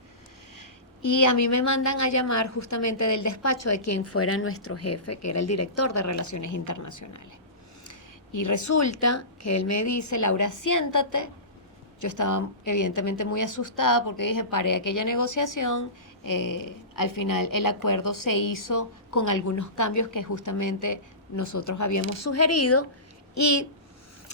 y a mí me mandan a llamar justamente del despacho de quien fuera nuestro jefe, que era el director de Relaciones Internacionales. Y resulta que él me dice, Laura, siéntate. Yo estaba evidentemente muy asustada porque dije, paré aquella negociación. Al final el acuerdo se hizo con algunos cambios que justamente nosotros habíamos sugerido, y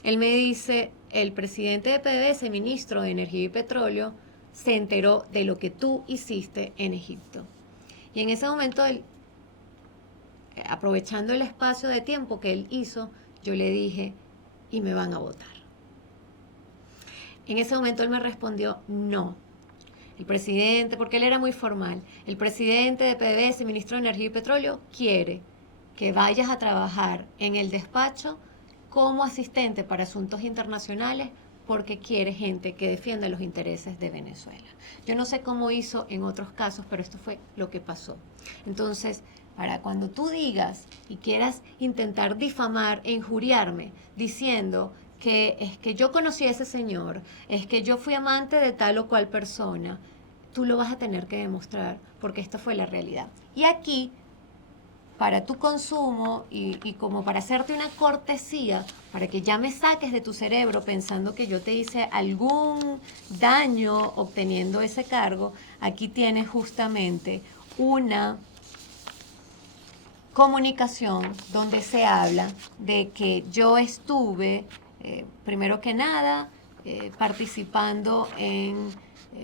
él me dice, el presidente de PDVSA, ministro de Energía y Petróleo, se enteró de lo que tú hiciste en Egipto. Y en ese momento, aprovechando el espacio de tiempo que él hizo, yo le dije, y me van a votar. En ese momento él me respondió, no. El presidente, porque él era muy formal, el presidente de PDVSA, ministro de Energía y Petróleo, quiere que vayas a trabajar en el despacho como asistente para asuntos internacionales porque quiere gente que defienda los intereses de Venezuela. Yo no sé cómo hizo en otros casos, pero esto fue lo que pasó. Entonces, para cuando tú digas y quieras intentar difamar e injuriarme diciendo que es que yo conocí a ese señor, es que yo fui amante de tal o cual persona, tú lo vas a tener que demostrar porque esta fue la realidad. Y aquí, para tu consumo y como para hacerte una cortesía, para que ya me saques de tu cerebro pensando que yo te hice algún daño obteniendo ese cargo, aquí tienes justamente una comunicación donde se habla de que yo estuve, primero que nada, participando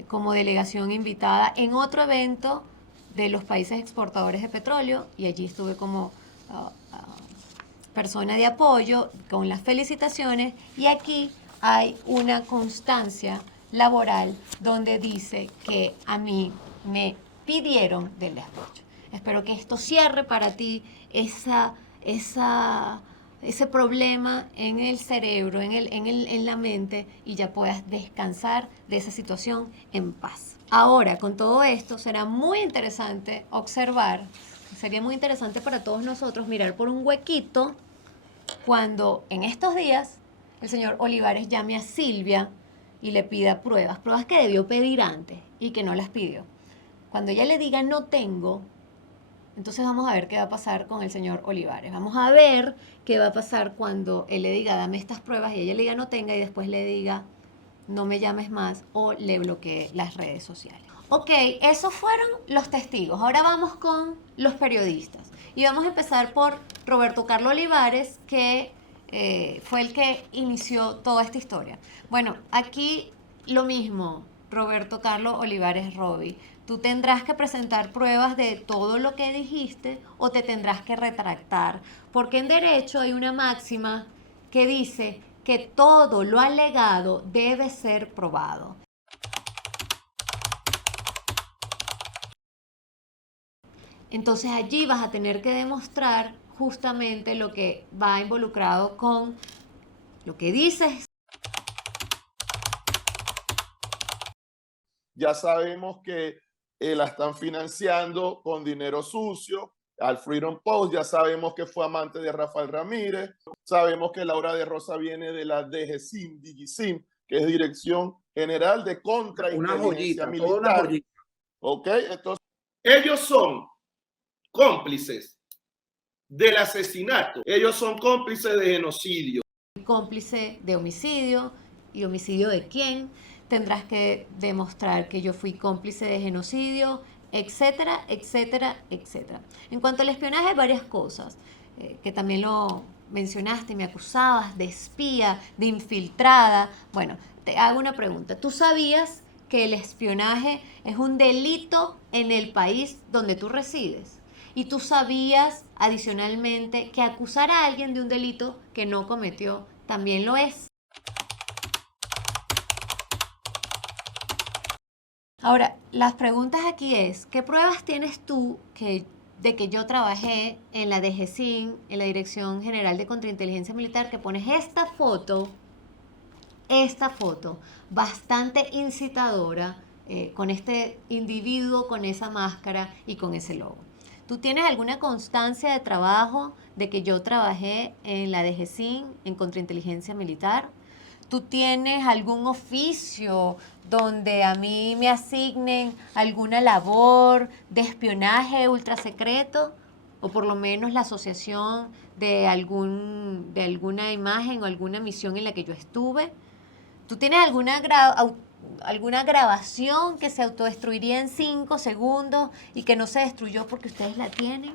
como delegación invitada en otro evento de los países exportadores de petróleo y allí estuve como persona de apoyo con las felicitaciones y aquí hay una constancia laboral donde dice que a mí me pidieron del despacho. Espero que esto cierre para ti ese problema en el cerebro, en la mente y ya puedas descansar de esa situación en paz. Ahora, con todo esto, será muy interesante observar, sería muy interesante para todos nosotros mirar por un huequito cuando en estos días el señor Olivares llame a Silvia y le pida pruebas que debió pedir antes y que no las pidió. Cuando ella le diga no tengo, entonces vamos a ver qué va a pasar con el señor Olivares. Vamos a ver qué va a pasar cuando él le diga dame estas pruebas y ella le diga no tenga y después le diga no me llames más o le bloquee las redes sociales. Ok, esos fueron los testigos. Ahora vamos con los periodistas. Y vamos a empezar por Roberto Carlos Olivares, que fue el que inició toda esta historia. Bueno, aquí lo mismo, Roberto Carlos Olivares Robi. Tú tendrás que presentar pruebas de todo lo que dijiste o te tendrás que retractar. Porque en derecho hay una máxima que dice que todo lo alegado debe ser probado. Entonces allí vas a tener que demostrar justamente lo que va involucrado con lo que dices. Ya sabemos que la están financiando con dinero sucio. Al Freedom Post ya sabemos que fue amante de Rafael Ramírez. Sabemos que Laura de Rosa viene de la DGCIM, que es Dirección General de Contrainteligencia Militar. Toda una joyita. ¿Ok? Entonces, ellos son cómplices del asesinato. Ellos son cómplices de genocidio. Cómplice de homicidio. ¿Y homicidio de quién? Tendrás que demostrar que yo fui cómplice de genocidio, etcétera, etcétera, etcétera. En cuanto al espionaje, hay varias cosas que también lo mencionaste, me acusabas de espía, de infiltrada. Bueno, te hago una pregunta. ¿Tú sabías que el espionaje es un delito en el país donde tú resides? Y tú sabías, adicionalmente, que acusar a alguien de un delito que no cometió también lo es. Ahora, las preguntas aquí es, ¿qué pruebas tienes tú de que yo trabajé en la DGCIM, en la Dirección General de Contrainteligencia Militar, que pones esta foto bastante incitadora, con este individuo, con esa máscara y con ese logo? ¿Tú tienes alguna constancia de trabajo de que yo trabajé en la DGCIM, en Contrainteligencia Militar? ¿Tú tienes algún oficio donde a mí me asignen alguna labor de espionaje ultrasecreto? O por lo menos la asociación de alguna imagen o alguna misión en la que yo estuve. ¿Tú tienes alguna grabación que se autodestruiría en 5 segundos y que no se destruyó porque ustedes la tienen?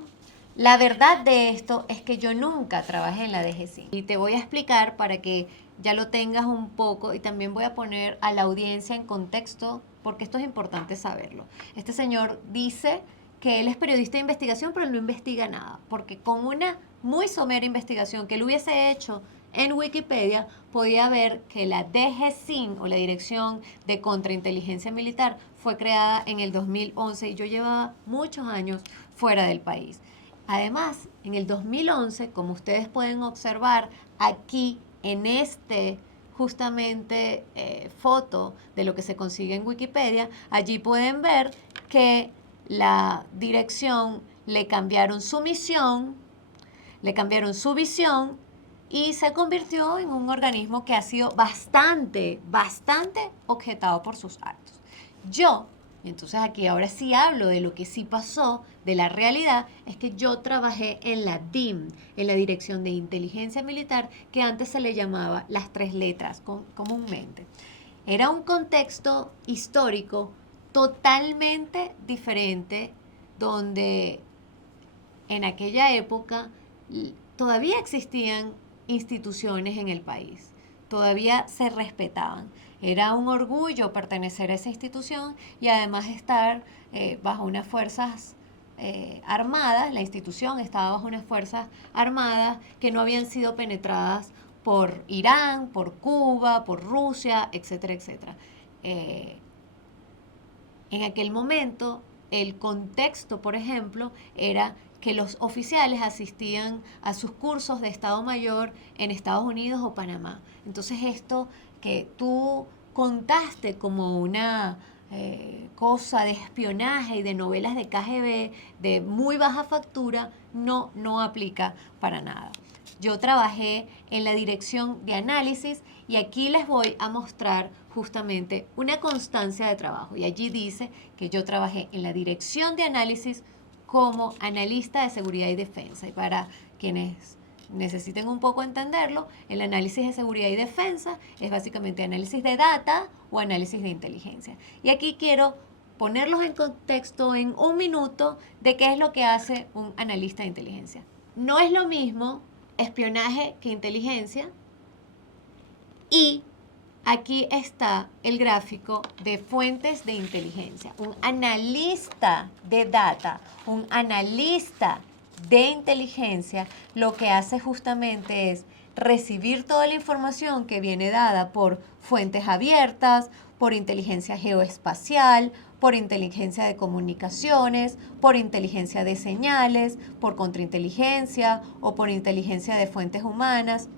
La verdad de esto es que yo nunca trabajé en la DGCIM. Y te voy a explicar para que ya lo tengas un poco y también voy a poner a la audiencia en contexto porque esto es importante saberlo. Este señor dice que él es periodista de investigación, pero él no investiga nada, porque con una muy somera investigación que él hubiese hecho en Wikipedia, podía ver que la DGCIN, o la Dirección de Contrainteligencia Militar, fue creada en el 2011 y yo llevaba muchos años fuera del país. Además, en el 2011, como ustedes pueden observar aquí en este justamente foto de lo que se consigue en Wikipedia, allí pueden ver que la dirección le cambiaron su misión, le cambiaron su visión y se convirtió en un organismo que ha sido bastante objetado por sus actos. Entonces aquí ahora sí hablo de lo que sí pasó, de la realidad, es que yo trabajé en la DIM, en la Dirección de Inteligencia Militar, que antes se le llamaba las 3 letras comúnmente. Era un contexto histórico totalmente diferente, donde en aquella época todavía existían instituciones en el país, todavía se respetaban. Era un orgullo pertenecer a esa institución y además estar bajo unas fuerzas armadas. La institución estaba bajo unas fuerzas armadas que no habían sido penetradas por Irán, por Cuba, por Rusia, etcétera, etcétera. En aquel momento, el contexto, por ejemplo, era que los oficiales asistían a sus cursos de Estado Mayor en Estados Unidos o Panamá. Entonces esto que tú contaste como una cosa de espionaje y de novelas de KGB de muy baja factura, no aplica para nada. Yo trabajé en la dirección de análisis y aquí les voy a mostrar justamente una constancia de trabajo. Y allí dice que yo trabajé en la dirección de análisis como analista de seguridad y defensa. Y para quienes necesiten un poco entenderlo, el análisis de seguridad y defensa es básicamente análisis de data o análisis de inteligencia. Y aquí quiero ponerlos en contexto en un minuto de qué es lo que hace un analista de inteligencia. No es lo mismo espionaje que inteligencia, y aquí está el gráfico de fuentes de inteligencia. Un analista de data, un analista de inteligencia, lo que hace justamente es recibir toda la información que viene dada por fuentes abiertas, por inteligencia geoespacial, por inteligencia de comunicaciones, por inteligencia de señales, por contrainteligencia o por inteligencia de fuentes humanas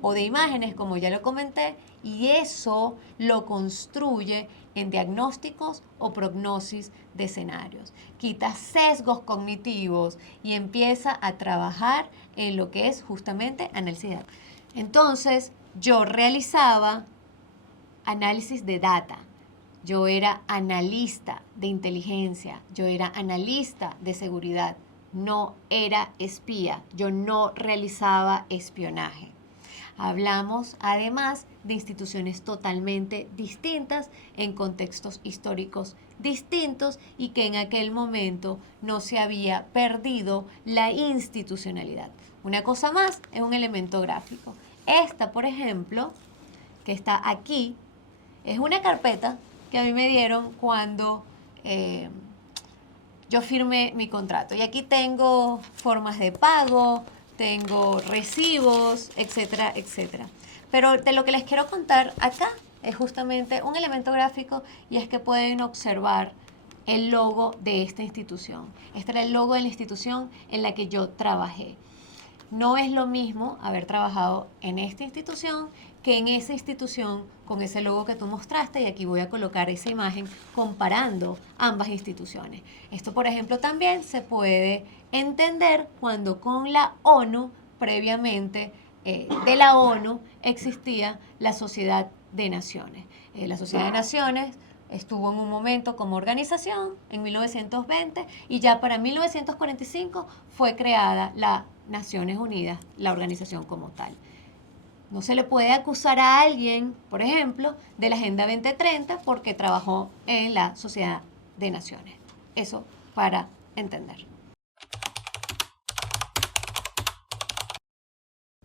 o de imágenes, como ya lo comenté, y eso lo construye en diagnósticos o prognosis de escenarios. Quita sesgos cognitivos y empieza a trabajar en lo que es justamente análisis de datos. Entonces, yo realizaba análisis de data. Yo era analista de inteligencia, yo era analista de seguridad, no era espía, yo no realizaba espionaje. Hablamos además de instituciones totalmente distintas, en contextos históricos distintos y que en aquel momento no se había perdido la institucionalidad. Una cosa más es un elemento gráfico. Esta, por ejemplo, que está aquí, es una carpeta que a mí me dieron cuando yo firmé mi contrato. Y aquí tengo formas de pago, tengo recibos, etcétera, etcétera. Pero de lo que les quiero contar acá es justamente un elemento gráfico, y es que pueden observar el logo de esta institución. Este era el logo de la institución en la que yo trabajé. No es lo mismo haber trabajado en esta institución que en esa institución con ese logo que tú mostraste, y aquí voy a colocar esa imagen comparando ambas instituciones. Esto, por ejemplo, también se puede entender cuando con la ONU, previamente de la ONU, existía la Sociedad de Naciones. La Sociedad de Naciones estuvo en un momento como organización en 1920 y ya para 1945 fue creada la Naciones Unidas, la organización como tal. No se le puede acusar a alguien, por ejemplo, de la Agenda 2030 porque trabajó en la Sociedad de Naciones. Eso para entender.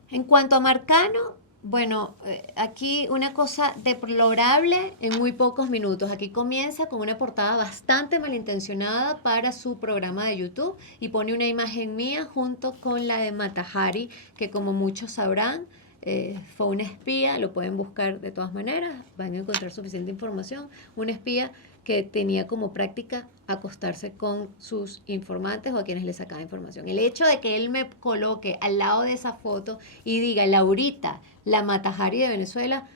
En cuanto a Marcano, bueno, aquí una cosa deplorable en muy pocos minutos. Aquí comienza con una portada bastante malintencionada para su programa de YouTube y pone una imagen mía junto con la de Mata Hari, que como muchos sabrán, fue un espía, lo pueden buscar de todas maneras, van a encontrar suficiente información, un espía que tenía como práctica acostarse con sus informantes o a quienes le sacaba información. El hecho de que él me coloque al lado de esa foto y diga Laurita, la Matajari de Venezuela,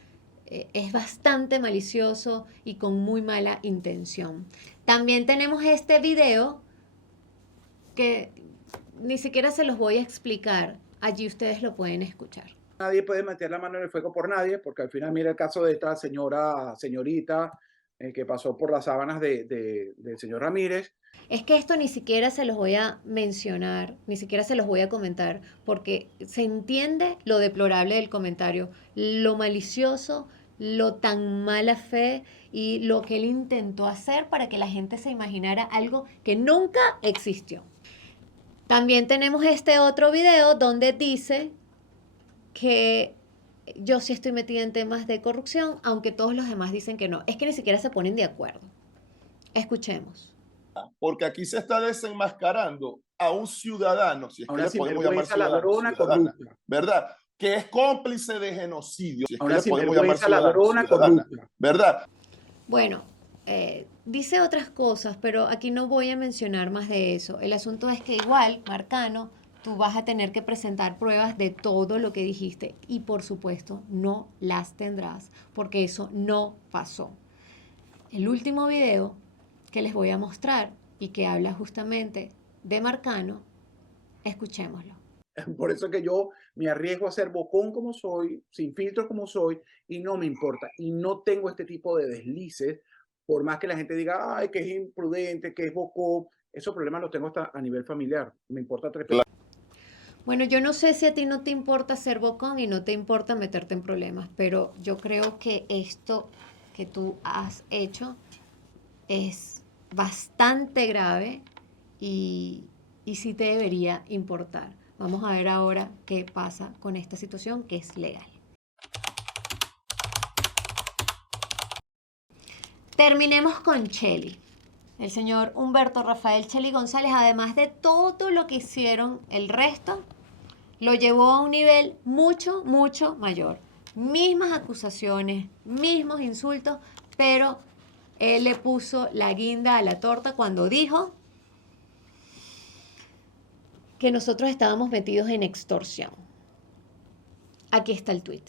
es bastante malicioso y con muy mala intención. También tenemos este video que ni siquiera se los voy a explicar, allí ustedes lo pueden escuchar. Nadie puede meter la mano en el fuego por nadie, porque al final mira el caso de esta señorita que pasó por las sábanas del señor Ramírez. Es que esto ni siquiera se los voy a mencionar, ni siquiera se los voy a comentar, porque se entiende lo deplorable del comentario, lo malicioso, lo tan mala fe y lo que él intentó hacer para que la gente se imaginara algo que nunca existió. También tenemos este otro video donde dice que yo sí estoy metida en temas de corrupción, aunque todos los demás dicen que no. Es que ni siquiera se ponen de acuerdo. Escuchemos. Porque aquí se está desenmascarando a un ciudadano, si es que le podemos llamar ladrona ciudadana, corrupta, ¿verdad? Que es cómplice de genocidio, si es que le podemos llamar ladrona corrupta, ¿verdad? Bueno, dice otras cosas, pero aquí no voy a mencionar más de eso. El asunto es que igual, Marcano, tú vas a tener que presentar pruebas de todo lo que dijiste y por supuesto no las tendrás porque eso no pasó. El último video que les voy a mostrar y que habla justamente de Marcano, escuchémoslo. Por eso es que yo me arriesgo a ser bocón como soy, sin filtro como soy, y no me importa. Y no tengo este tipo de deslices, por más que la gente diga, ay, que es imprudente, que es bocón. Esos problemas los tengo hasta a nivel familiar. Me importa tres pesos. Bueno, yo no sé si a ti no te importa ser bocón y no te importa meterte en problemas, pero yo creo que esto que tú has hecho es bastante grave y sí te debería importar. Vamos a ver ahora qué pasa con esta situación que es legal. Terminemos con Chely. El señor Humberto Rafael Chely González, además de todo lo que hicieron el resto, lo llevó a un nivel mucho, mucho mayor. Mismas acusaciones, mismos insultos, pero él le puso la guinda a la torta cuando dijo que nosotros estábamos metidos en extorsión. Aquí está el tuit.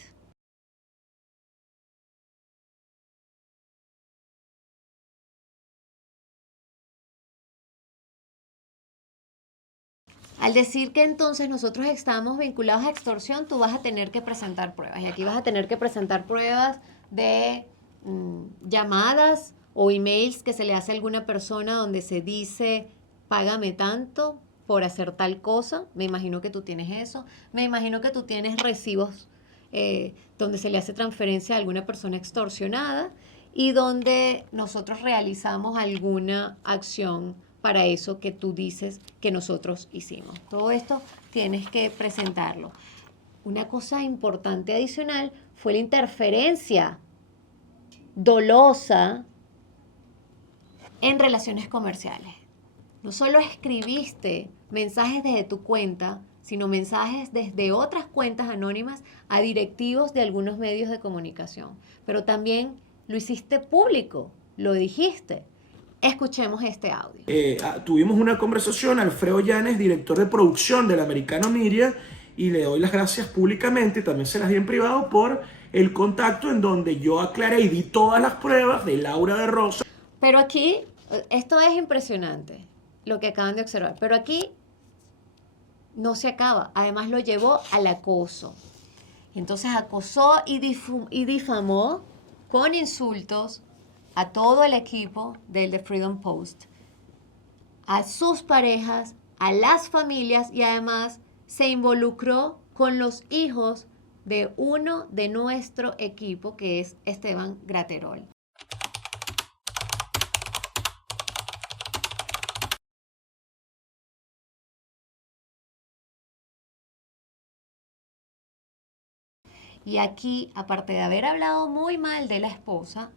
Al decir que entonces nosotros estamos vinculados a extorsión, tú vas a tener que presentar pruebas. Y aquí vas a tener que presentar pruebas de llamadas o emails que se le hace a alguna persona donde se dice, págame tanto por hacer tal cosa. Me imagino que tú tienes eso. Me imagino que tú tienes recibos donde se le hace transferencia a alguna persona extorsionada y donde nosotros realizamos alguna acción para eso que tú dices que nosotros hicimos. Todo esto tienes que presentarlo. Una cosa importante adicional fue la interferencia dolosa en relaciones comerciales. No solo escribiste mensajes desde tu cuenta, sino mensajes desde otras cuentas anónimas a directivos de algunos medios de comunicación. Pero también lo hiciste público, lo dijiste. Escuchemos este audio. Tuvimos una conversación, Alfredo Llanes, director de producción del Americano Media, y le doy las gracias públicamente, también se las di en privado, por el contacto en donde yo aclaré y di todas las pruebas de Laura de Rosa. Pero aquí, esto es impresionante, lo que acaban de observar, pero aquí no se acaba, además lo llevó al acoso. Entonces acosó y difamó con insultos a todo el equipo del The Freedom Post, a sus parejas, a las familias y además se involucró con los hijos de uno de nuestro equipo, que es Esteban Graterol. Y aquí, aparte de haber hablado muy mal de la esposa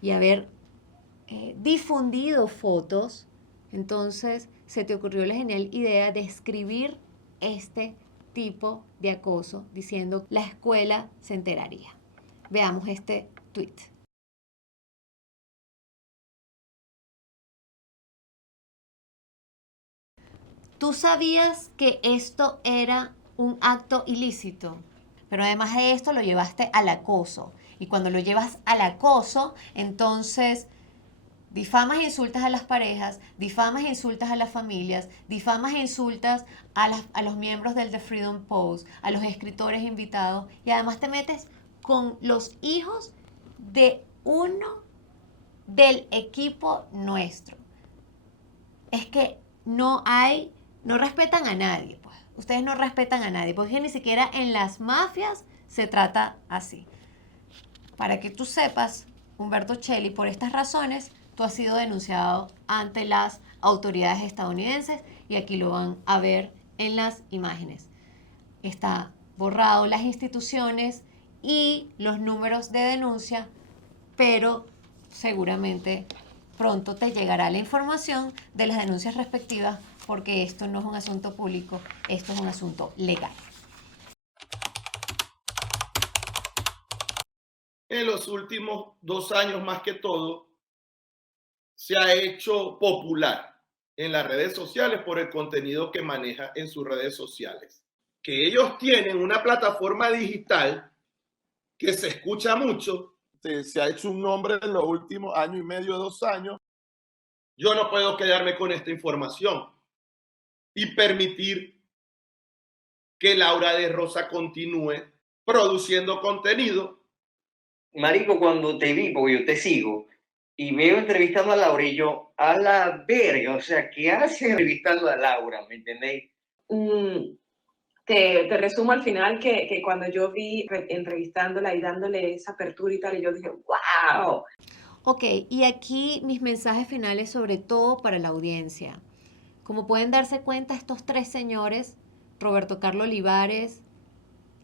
y haber difundido fotos, entonces se te ocurrió la genial idea de escribir este tipo de acoso, diciendo la escuela se enteraría. Veamos este tweet. ¿Tú sabías que esto era un acto ilícito? Pero además de esto lo llevaste al acoso. Y cuando lo llevas al acoso, entonces difamas e insultas a las parejas, difamas e insultas a las familias, difamas e insultas a los miembros del The Freedom Post, a los escritores invitados, y además te metes con los hijos de uno del equipo nuestro. Es que no respetan a nadie, pues. Ustedes no respetan a nadie, porque ni siquiera en las mafias se trata así. Para que tú sepas, Umberto Celli, por estas razones, tú has sido denunciado ante las autoridades estadounidenses y aquí lo van a ver en las imágenes. Está borrado las instituciones y los números de denuncia, pero seguramente pronto te llegará la información de las denuncias respectivas, porque esto no es un asunto público, esto es un asunto legal. En los últimos 2 años, más que todo, se ha hecho popular en las redes sociales por el contenido que maneja en sus redes sociales. Que ellos tienen una plataforma digital que se escucha mucho. Se ha hecho un nombre en los últimos año y medio, 2 años. Yo no puedo quedarme con esta información y permitir que Laura de Rosa continúe produciendo contenido. Marico, cuando te vi, porque yo te sigo, y veo entrevistando a Laura y yo, a la verga, o sea, ¿qué hace entrevistando a Laura? ¿Me entendéis? Te resumo al final que cuando yo vi entrevistándola y dándole esa apertura y tal, y yo dije, wow. Ok, y aquí mis mensajes finales, sobre todo para la audiencia. Como pueden darse cuenta, estos 3 señores, Roberto Carlos Olivares,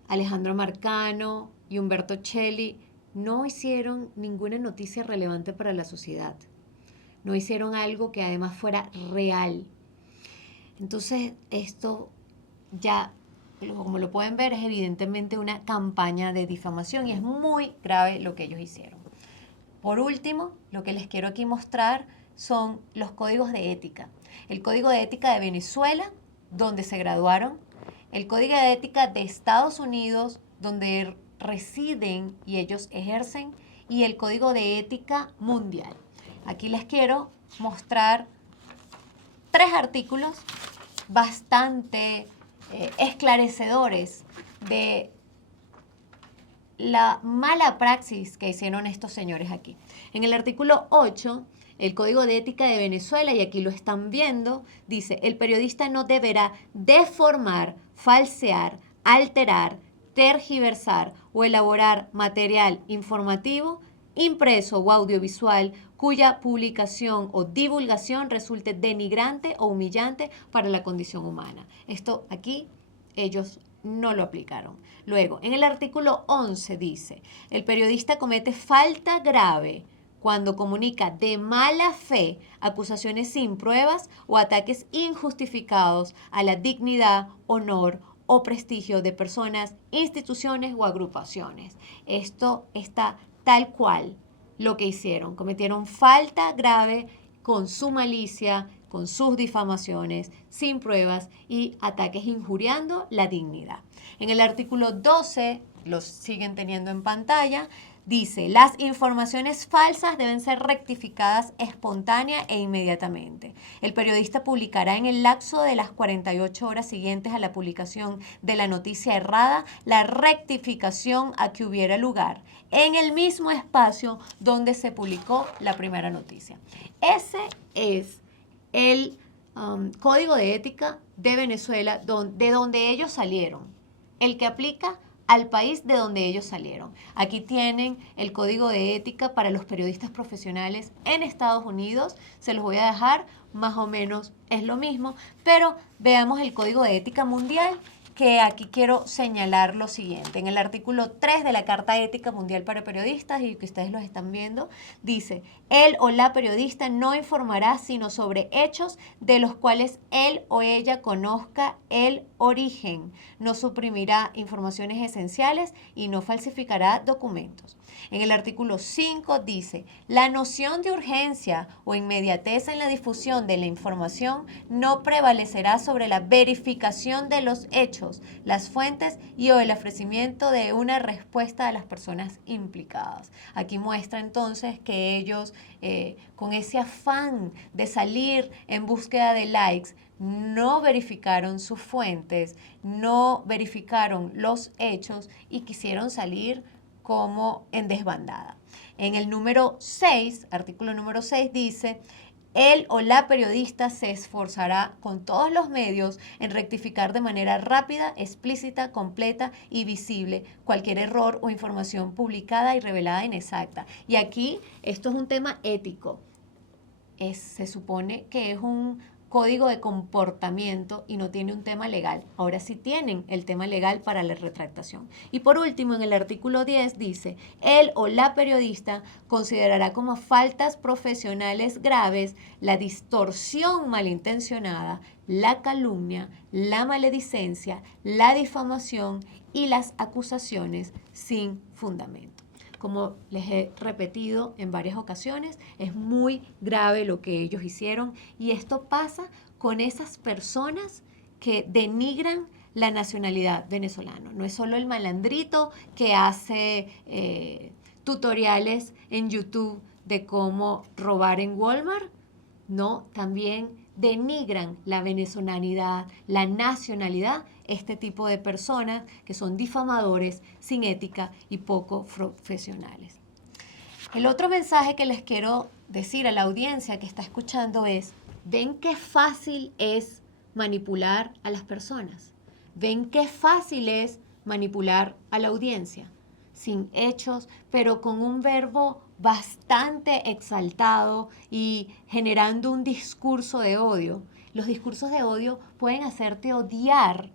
Alejandro Marcano y Umberto Celli, no hicieron ninguna noticia relevante para la sociedad. No hicieron algo que además fuera real. Entonces, esto ya, como lo pueden ver, es evidentemente una campaña de difamación y es muy grave lo que ellos hicieron. Por último, lo que les quiero aquí mostrar son los códigos de ética. El código de ética de Venezuela, donde se graduaron, el código de ética de Estados Unidos, donde residen y ellos ejercen, y el código de ética mundial. Aquí les quiero mostrar 3 artículos bastante esclarecedores de la mala praxis que hicieron estos señores aquí. En el artículo 8, el Código de Ética de Venezuela, y aquí lo están viendo, dice: el periodista no deberá deformar, falsear, alterar, tergiversar o elaborar material informativo, impreso o audiovisual, cuya publicación o divulgación resulte denigrante o humillante para la condición humana. Esto aquí ellos no lo aplicaron. Luego, en el artículo 11 dice: el periodista comete falta grave cuando comunica de mala fe acusaciones sin pruebas o ataques injustificados a la dignidad, honor o prestigio de personas, instituciones o agrupaciones. Esto está tal cual lo que hicieron. Cometieron falta grave con su malicia, con sus difamaciones, sin pruebas y ataques injuriando la dignidad. En el artículo 12, los siguen teniendo en pantalla, dice: las informaciones falsas deben ser rectificadas espontánea e inmediatamente. El periodista publicará en el lapso de las 48 horas siguientes a la publicación de la noticia errada la rectificación a que hubiera lugar en el mismo espacio donde se publicó la primera noticia. Ese es el Código de Ética de Venezuela, de donde ellos salieron, el que aplica al país de donde ellos salieron. Aquí tienen el Código de Ética para los periodistas profesionales en Estados Unidos. Se los voy a dejar, más o menos es lo mismo, pero veamos el Código de Ética mundial que aquí quiero señalar lo siguiente. En el artículo 3 de la Carta Ética Mundial para Periodistas, y que ustedes los están viendo, dice: él o la periodista no informará sino sobre hechos de los cuales él o ella conozca el origen, no suprimirá informaciones esenciales y no falsificará documentos. En el artículo 5 dice: la noción de urgencia o inmediatez en la difusión de la información no prevalecerá sobre la verificación de los hechos, las fuentes y o el ofrecimiento de una respuesta a las personas implicadas. Aquí muestra entonces que ellos, con ese afán de salir en búsqueda de likes, no verificaron sus fuentes, no verificaron los hechos y quisieron salir como en desbandada. En el número 6, artículo número 6 dice: él o la periodista se esforzará con todos los medios en rectificar de manera rápida, explícita, completa y visible cualquier error o información publicada y revelada inexacta. Y aquí esto es un tema ético. Se supone que es un código de comportamiento y no tiene un tema legal. Ahora sí tienen el tema legal para la retractación. Y por último, en el artículo 10 dice: él o la periodista considerará como faltas profesionales graves la distorsión malintencionada, la calumnia, la maledicencia, la difamación y las acusaciones sin fundamento. Como les he repetido en varias ocasiones, es muy grave lo que ellos hicieron, y esto pasa con esas personas que denigran la nacionalidad venezolana. No es solo el malandrito que hace tutoriales en YouTube de cómo robar en Walmart, no, también denigran la venezolanidad, la nacionalidad, este tipo de personas que son difamadores, sin ética y poco profesionales. El otro mensaje que les quiero decir a la audiencia que está escuchando es: ¿ven qué fácil es manipular a las personas? ¿Ven qué fácil es manipular a la audiencia? Sin hechos, pero con un verbo bastante exaltado y generando un discurso de odio. Los discursos de odio pueden hacerte odiar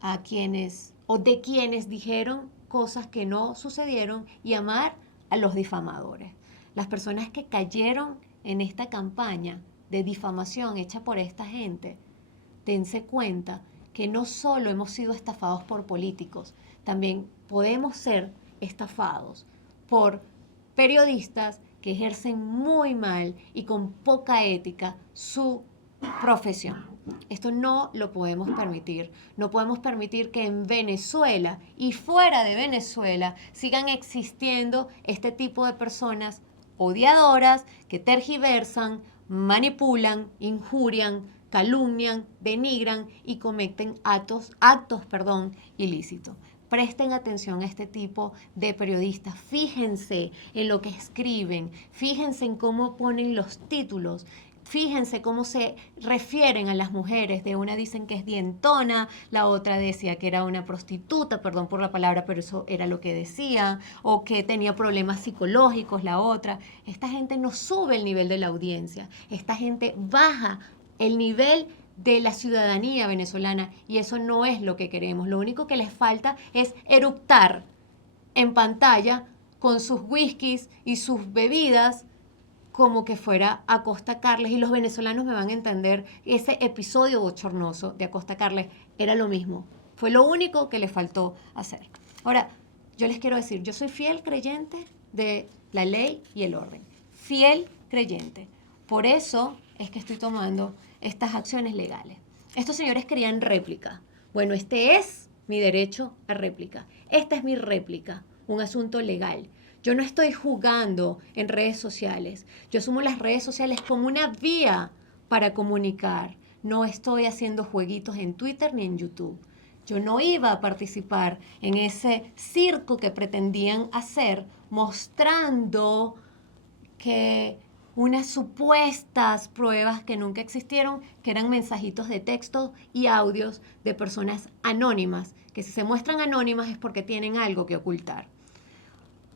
a quienes o de quienes dijeron cosas que no sucedieron y amar a los difamadores. Las personas que cayeron en esta campaña de difamación hecha por esta gente, dense cuenta que no solo hemos sido estafados por políticos, también podemos ser estafados por periodistas que ejercen muy mal y con poca ética su profesión. Esto no lo podemos permitir. No podemos permitir que en Venezuela y fuera de Venezuela sigan existiendo este tipo de personas odiadoras que tergiversan, manipulan, injurian, calumnian, denigran y cometen actos ilícitos. Presten atención a este tipo de periodistas. Fíjense en lo que escriben, fíjense en cómo ponen los títulos, fíjense cómo se refieren a las mujeres. De una dicen que es dientona, la otra decía que era una prostituta, perdón por la palabra, pero eso era lo que decía, o que tenía problemas psicológicos la otra. Esta gente no sube el nivel de la audiencia, esta gente baja el nivel de la ciudadanía venezolana, y eso no es lo que queremos. Lo único que les falta es eructar en pantalla con sus whiskies y sus bebidas como que fuera Acosta Carles, y los venezolanos me van a entender. Ese episodio bochornoso de Acosta Carles era lo mismo, fue lo único que le faltó hacer. Ahora, yo les quiero decir, yo soy fiel creyente de la ley y el orden, fiel creyente. Por eso es que estoy tomando estas acciones legales. Estos señores querían réplica. Bueno, este es mi derecho a réplica. Esta es mi réplica, un asunto legal. Yo no estoy jugando en redes sociales. Yo asumo las redes sociales como una vía para comunicar. No estoy haciendo jueguitos en Twitter ni en YouTube. Yo no iba a participar en ese circo que pretendían hacer, mostrando que unas supuestas pruebas que nunca existieron, que eran mensajitos de texto y audios de personas anónimas, que si se muestran anónimas es porque tienen algo que ocultar.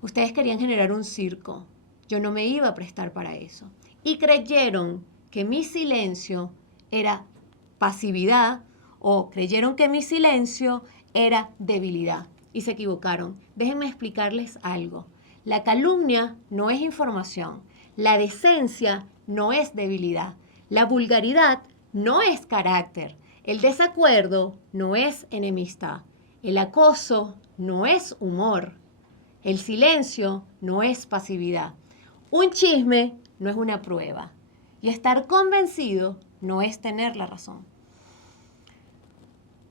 Ustedes querían generar un circo. Yo no me iba a prestar para eso. Y creyeron que mi silencio era pasividad o creyeron que mi silencio era debilidad y se equivocaron. Déjenme explicarles algo. La calumnia no es información. La decencia no es debilidad. La vulgaridad no es carácter. El desacuerdo no es enemistad. El acoso no es humor. El silencio no es pasividad. Un chisme no es una prueba. Y estar convencido no es tener la razón.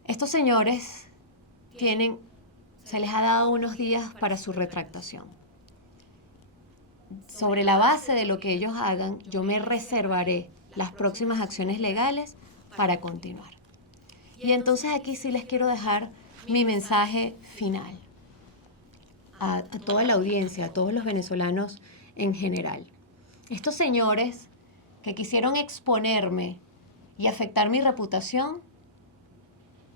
Estos señores se les ha dado unos días para su retractación. Sobre la base de lo que ellos hagan, yo me reservaré las próximas acciones legales para continuar. Y entonces aquí sí les quiero dejar mi mensaje final a toda la audiencia, a todos los venezolanos en general. Estos señores que quisieron exponerme y afectar mi reputación,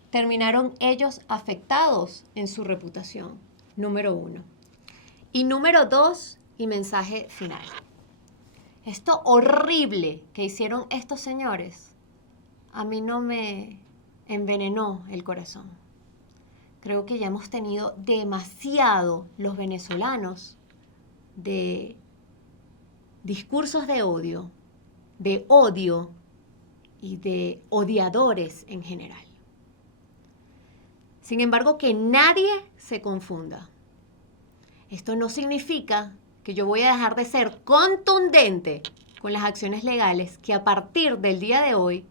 terminaron ellos afectados en su reputación, número 1. Y número 2, y mensaje final. Esto horrible que hicieron estos señores, a mí no me envenenó el corazón. Creo que ya hemos tenido demasiado los venezolanos de discursos de odio y de odiadores en general. Sin embargo, que nadie se confunda. Esto no significa que yo voy a dejar de ser contundente con las acciones legales que a partir del día de hoy,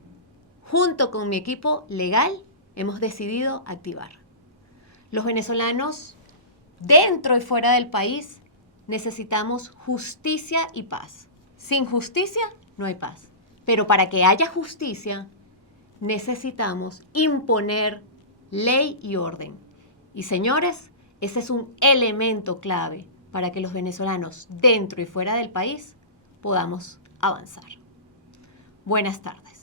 junto con mi equipo legal, hemos decidido activar. Los venezolanos, dentro y fuera del país, necesitamos justicia y paz. Sin justicia no hay paz. Pero para que haya justicia, necesitamos imponer ley y orden. Y señores, ese es un elemento clave para que los venezolanos dentro y fuera del país podamos avanzar. Buenas tardes.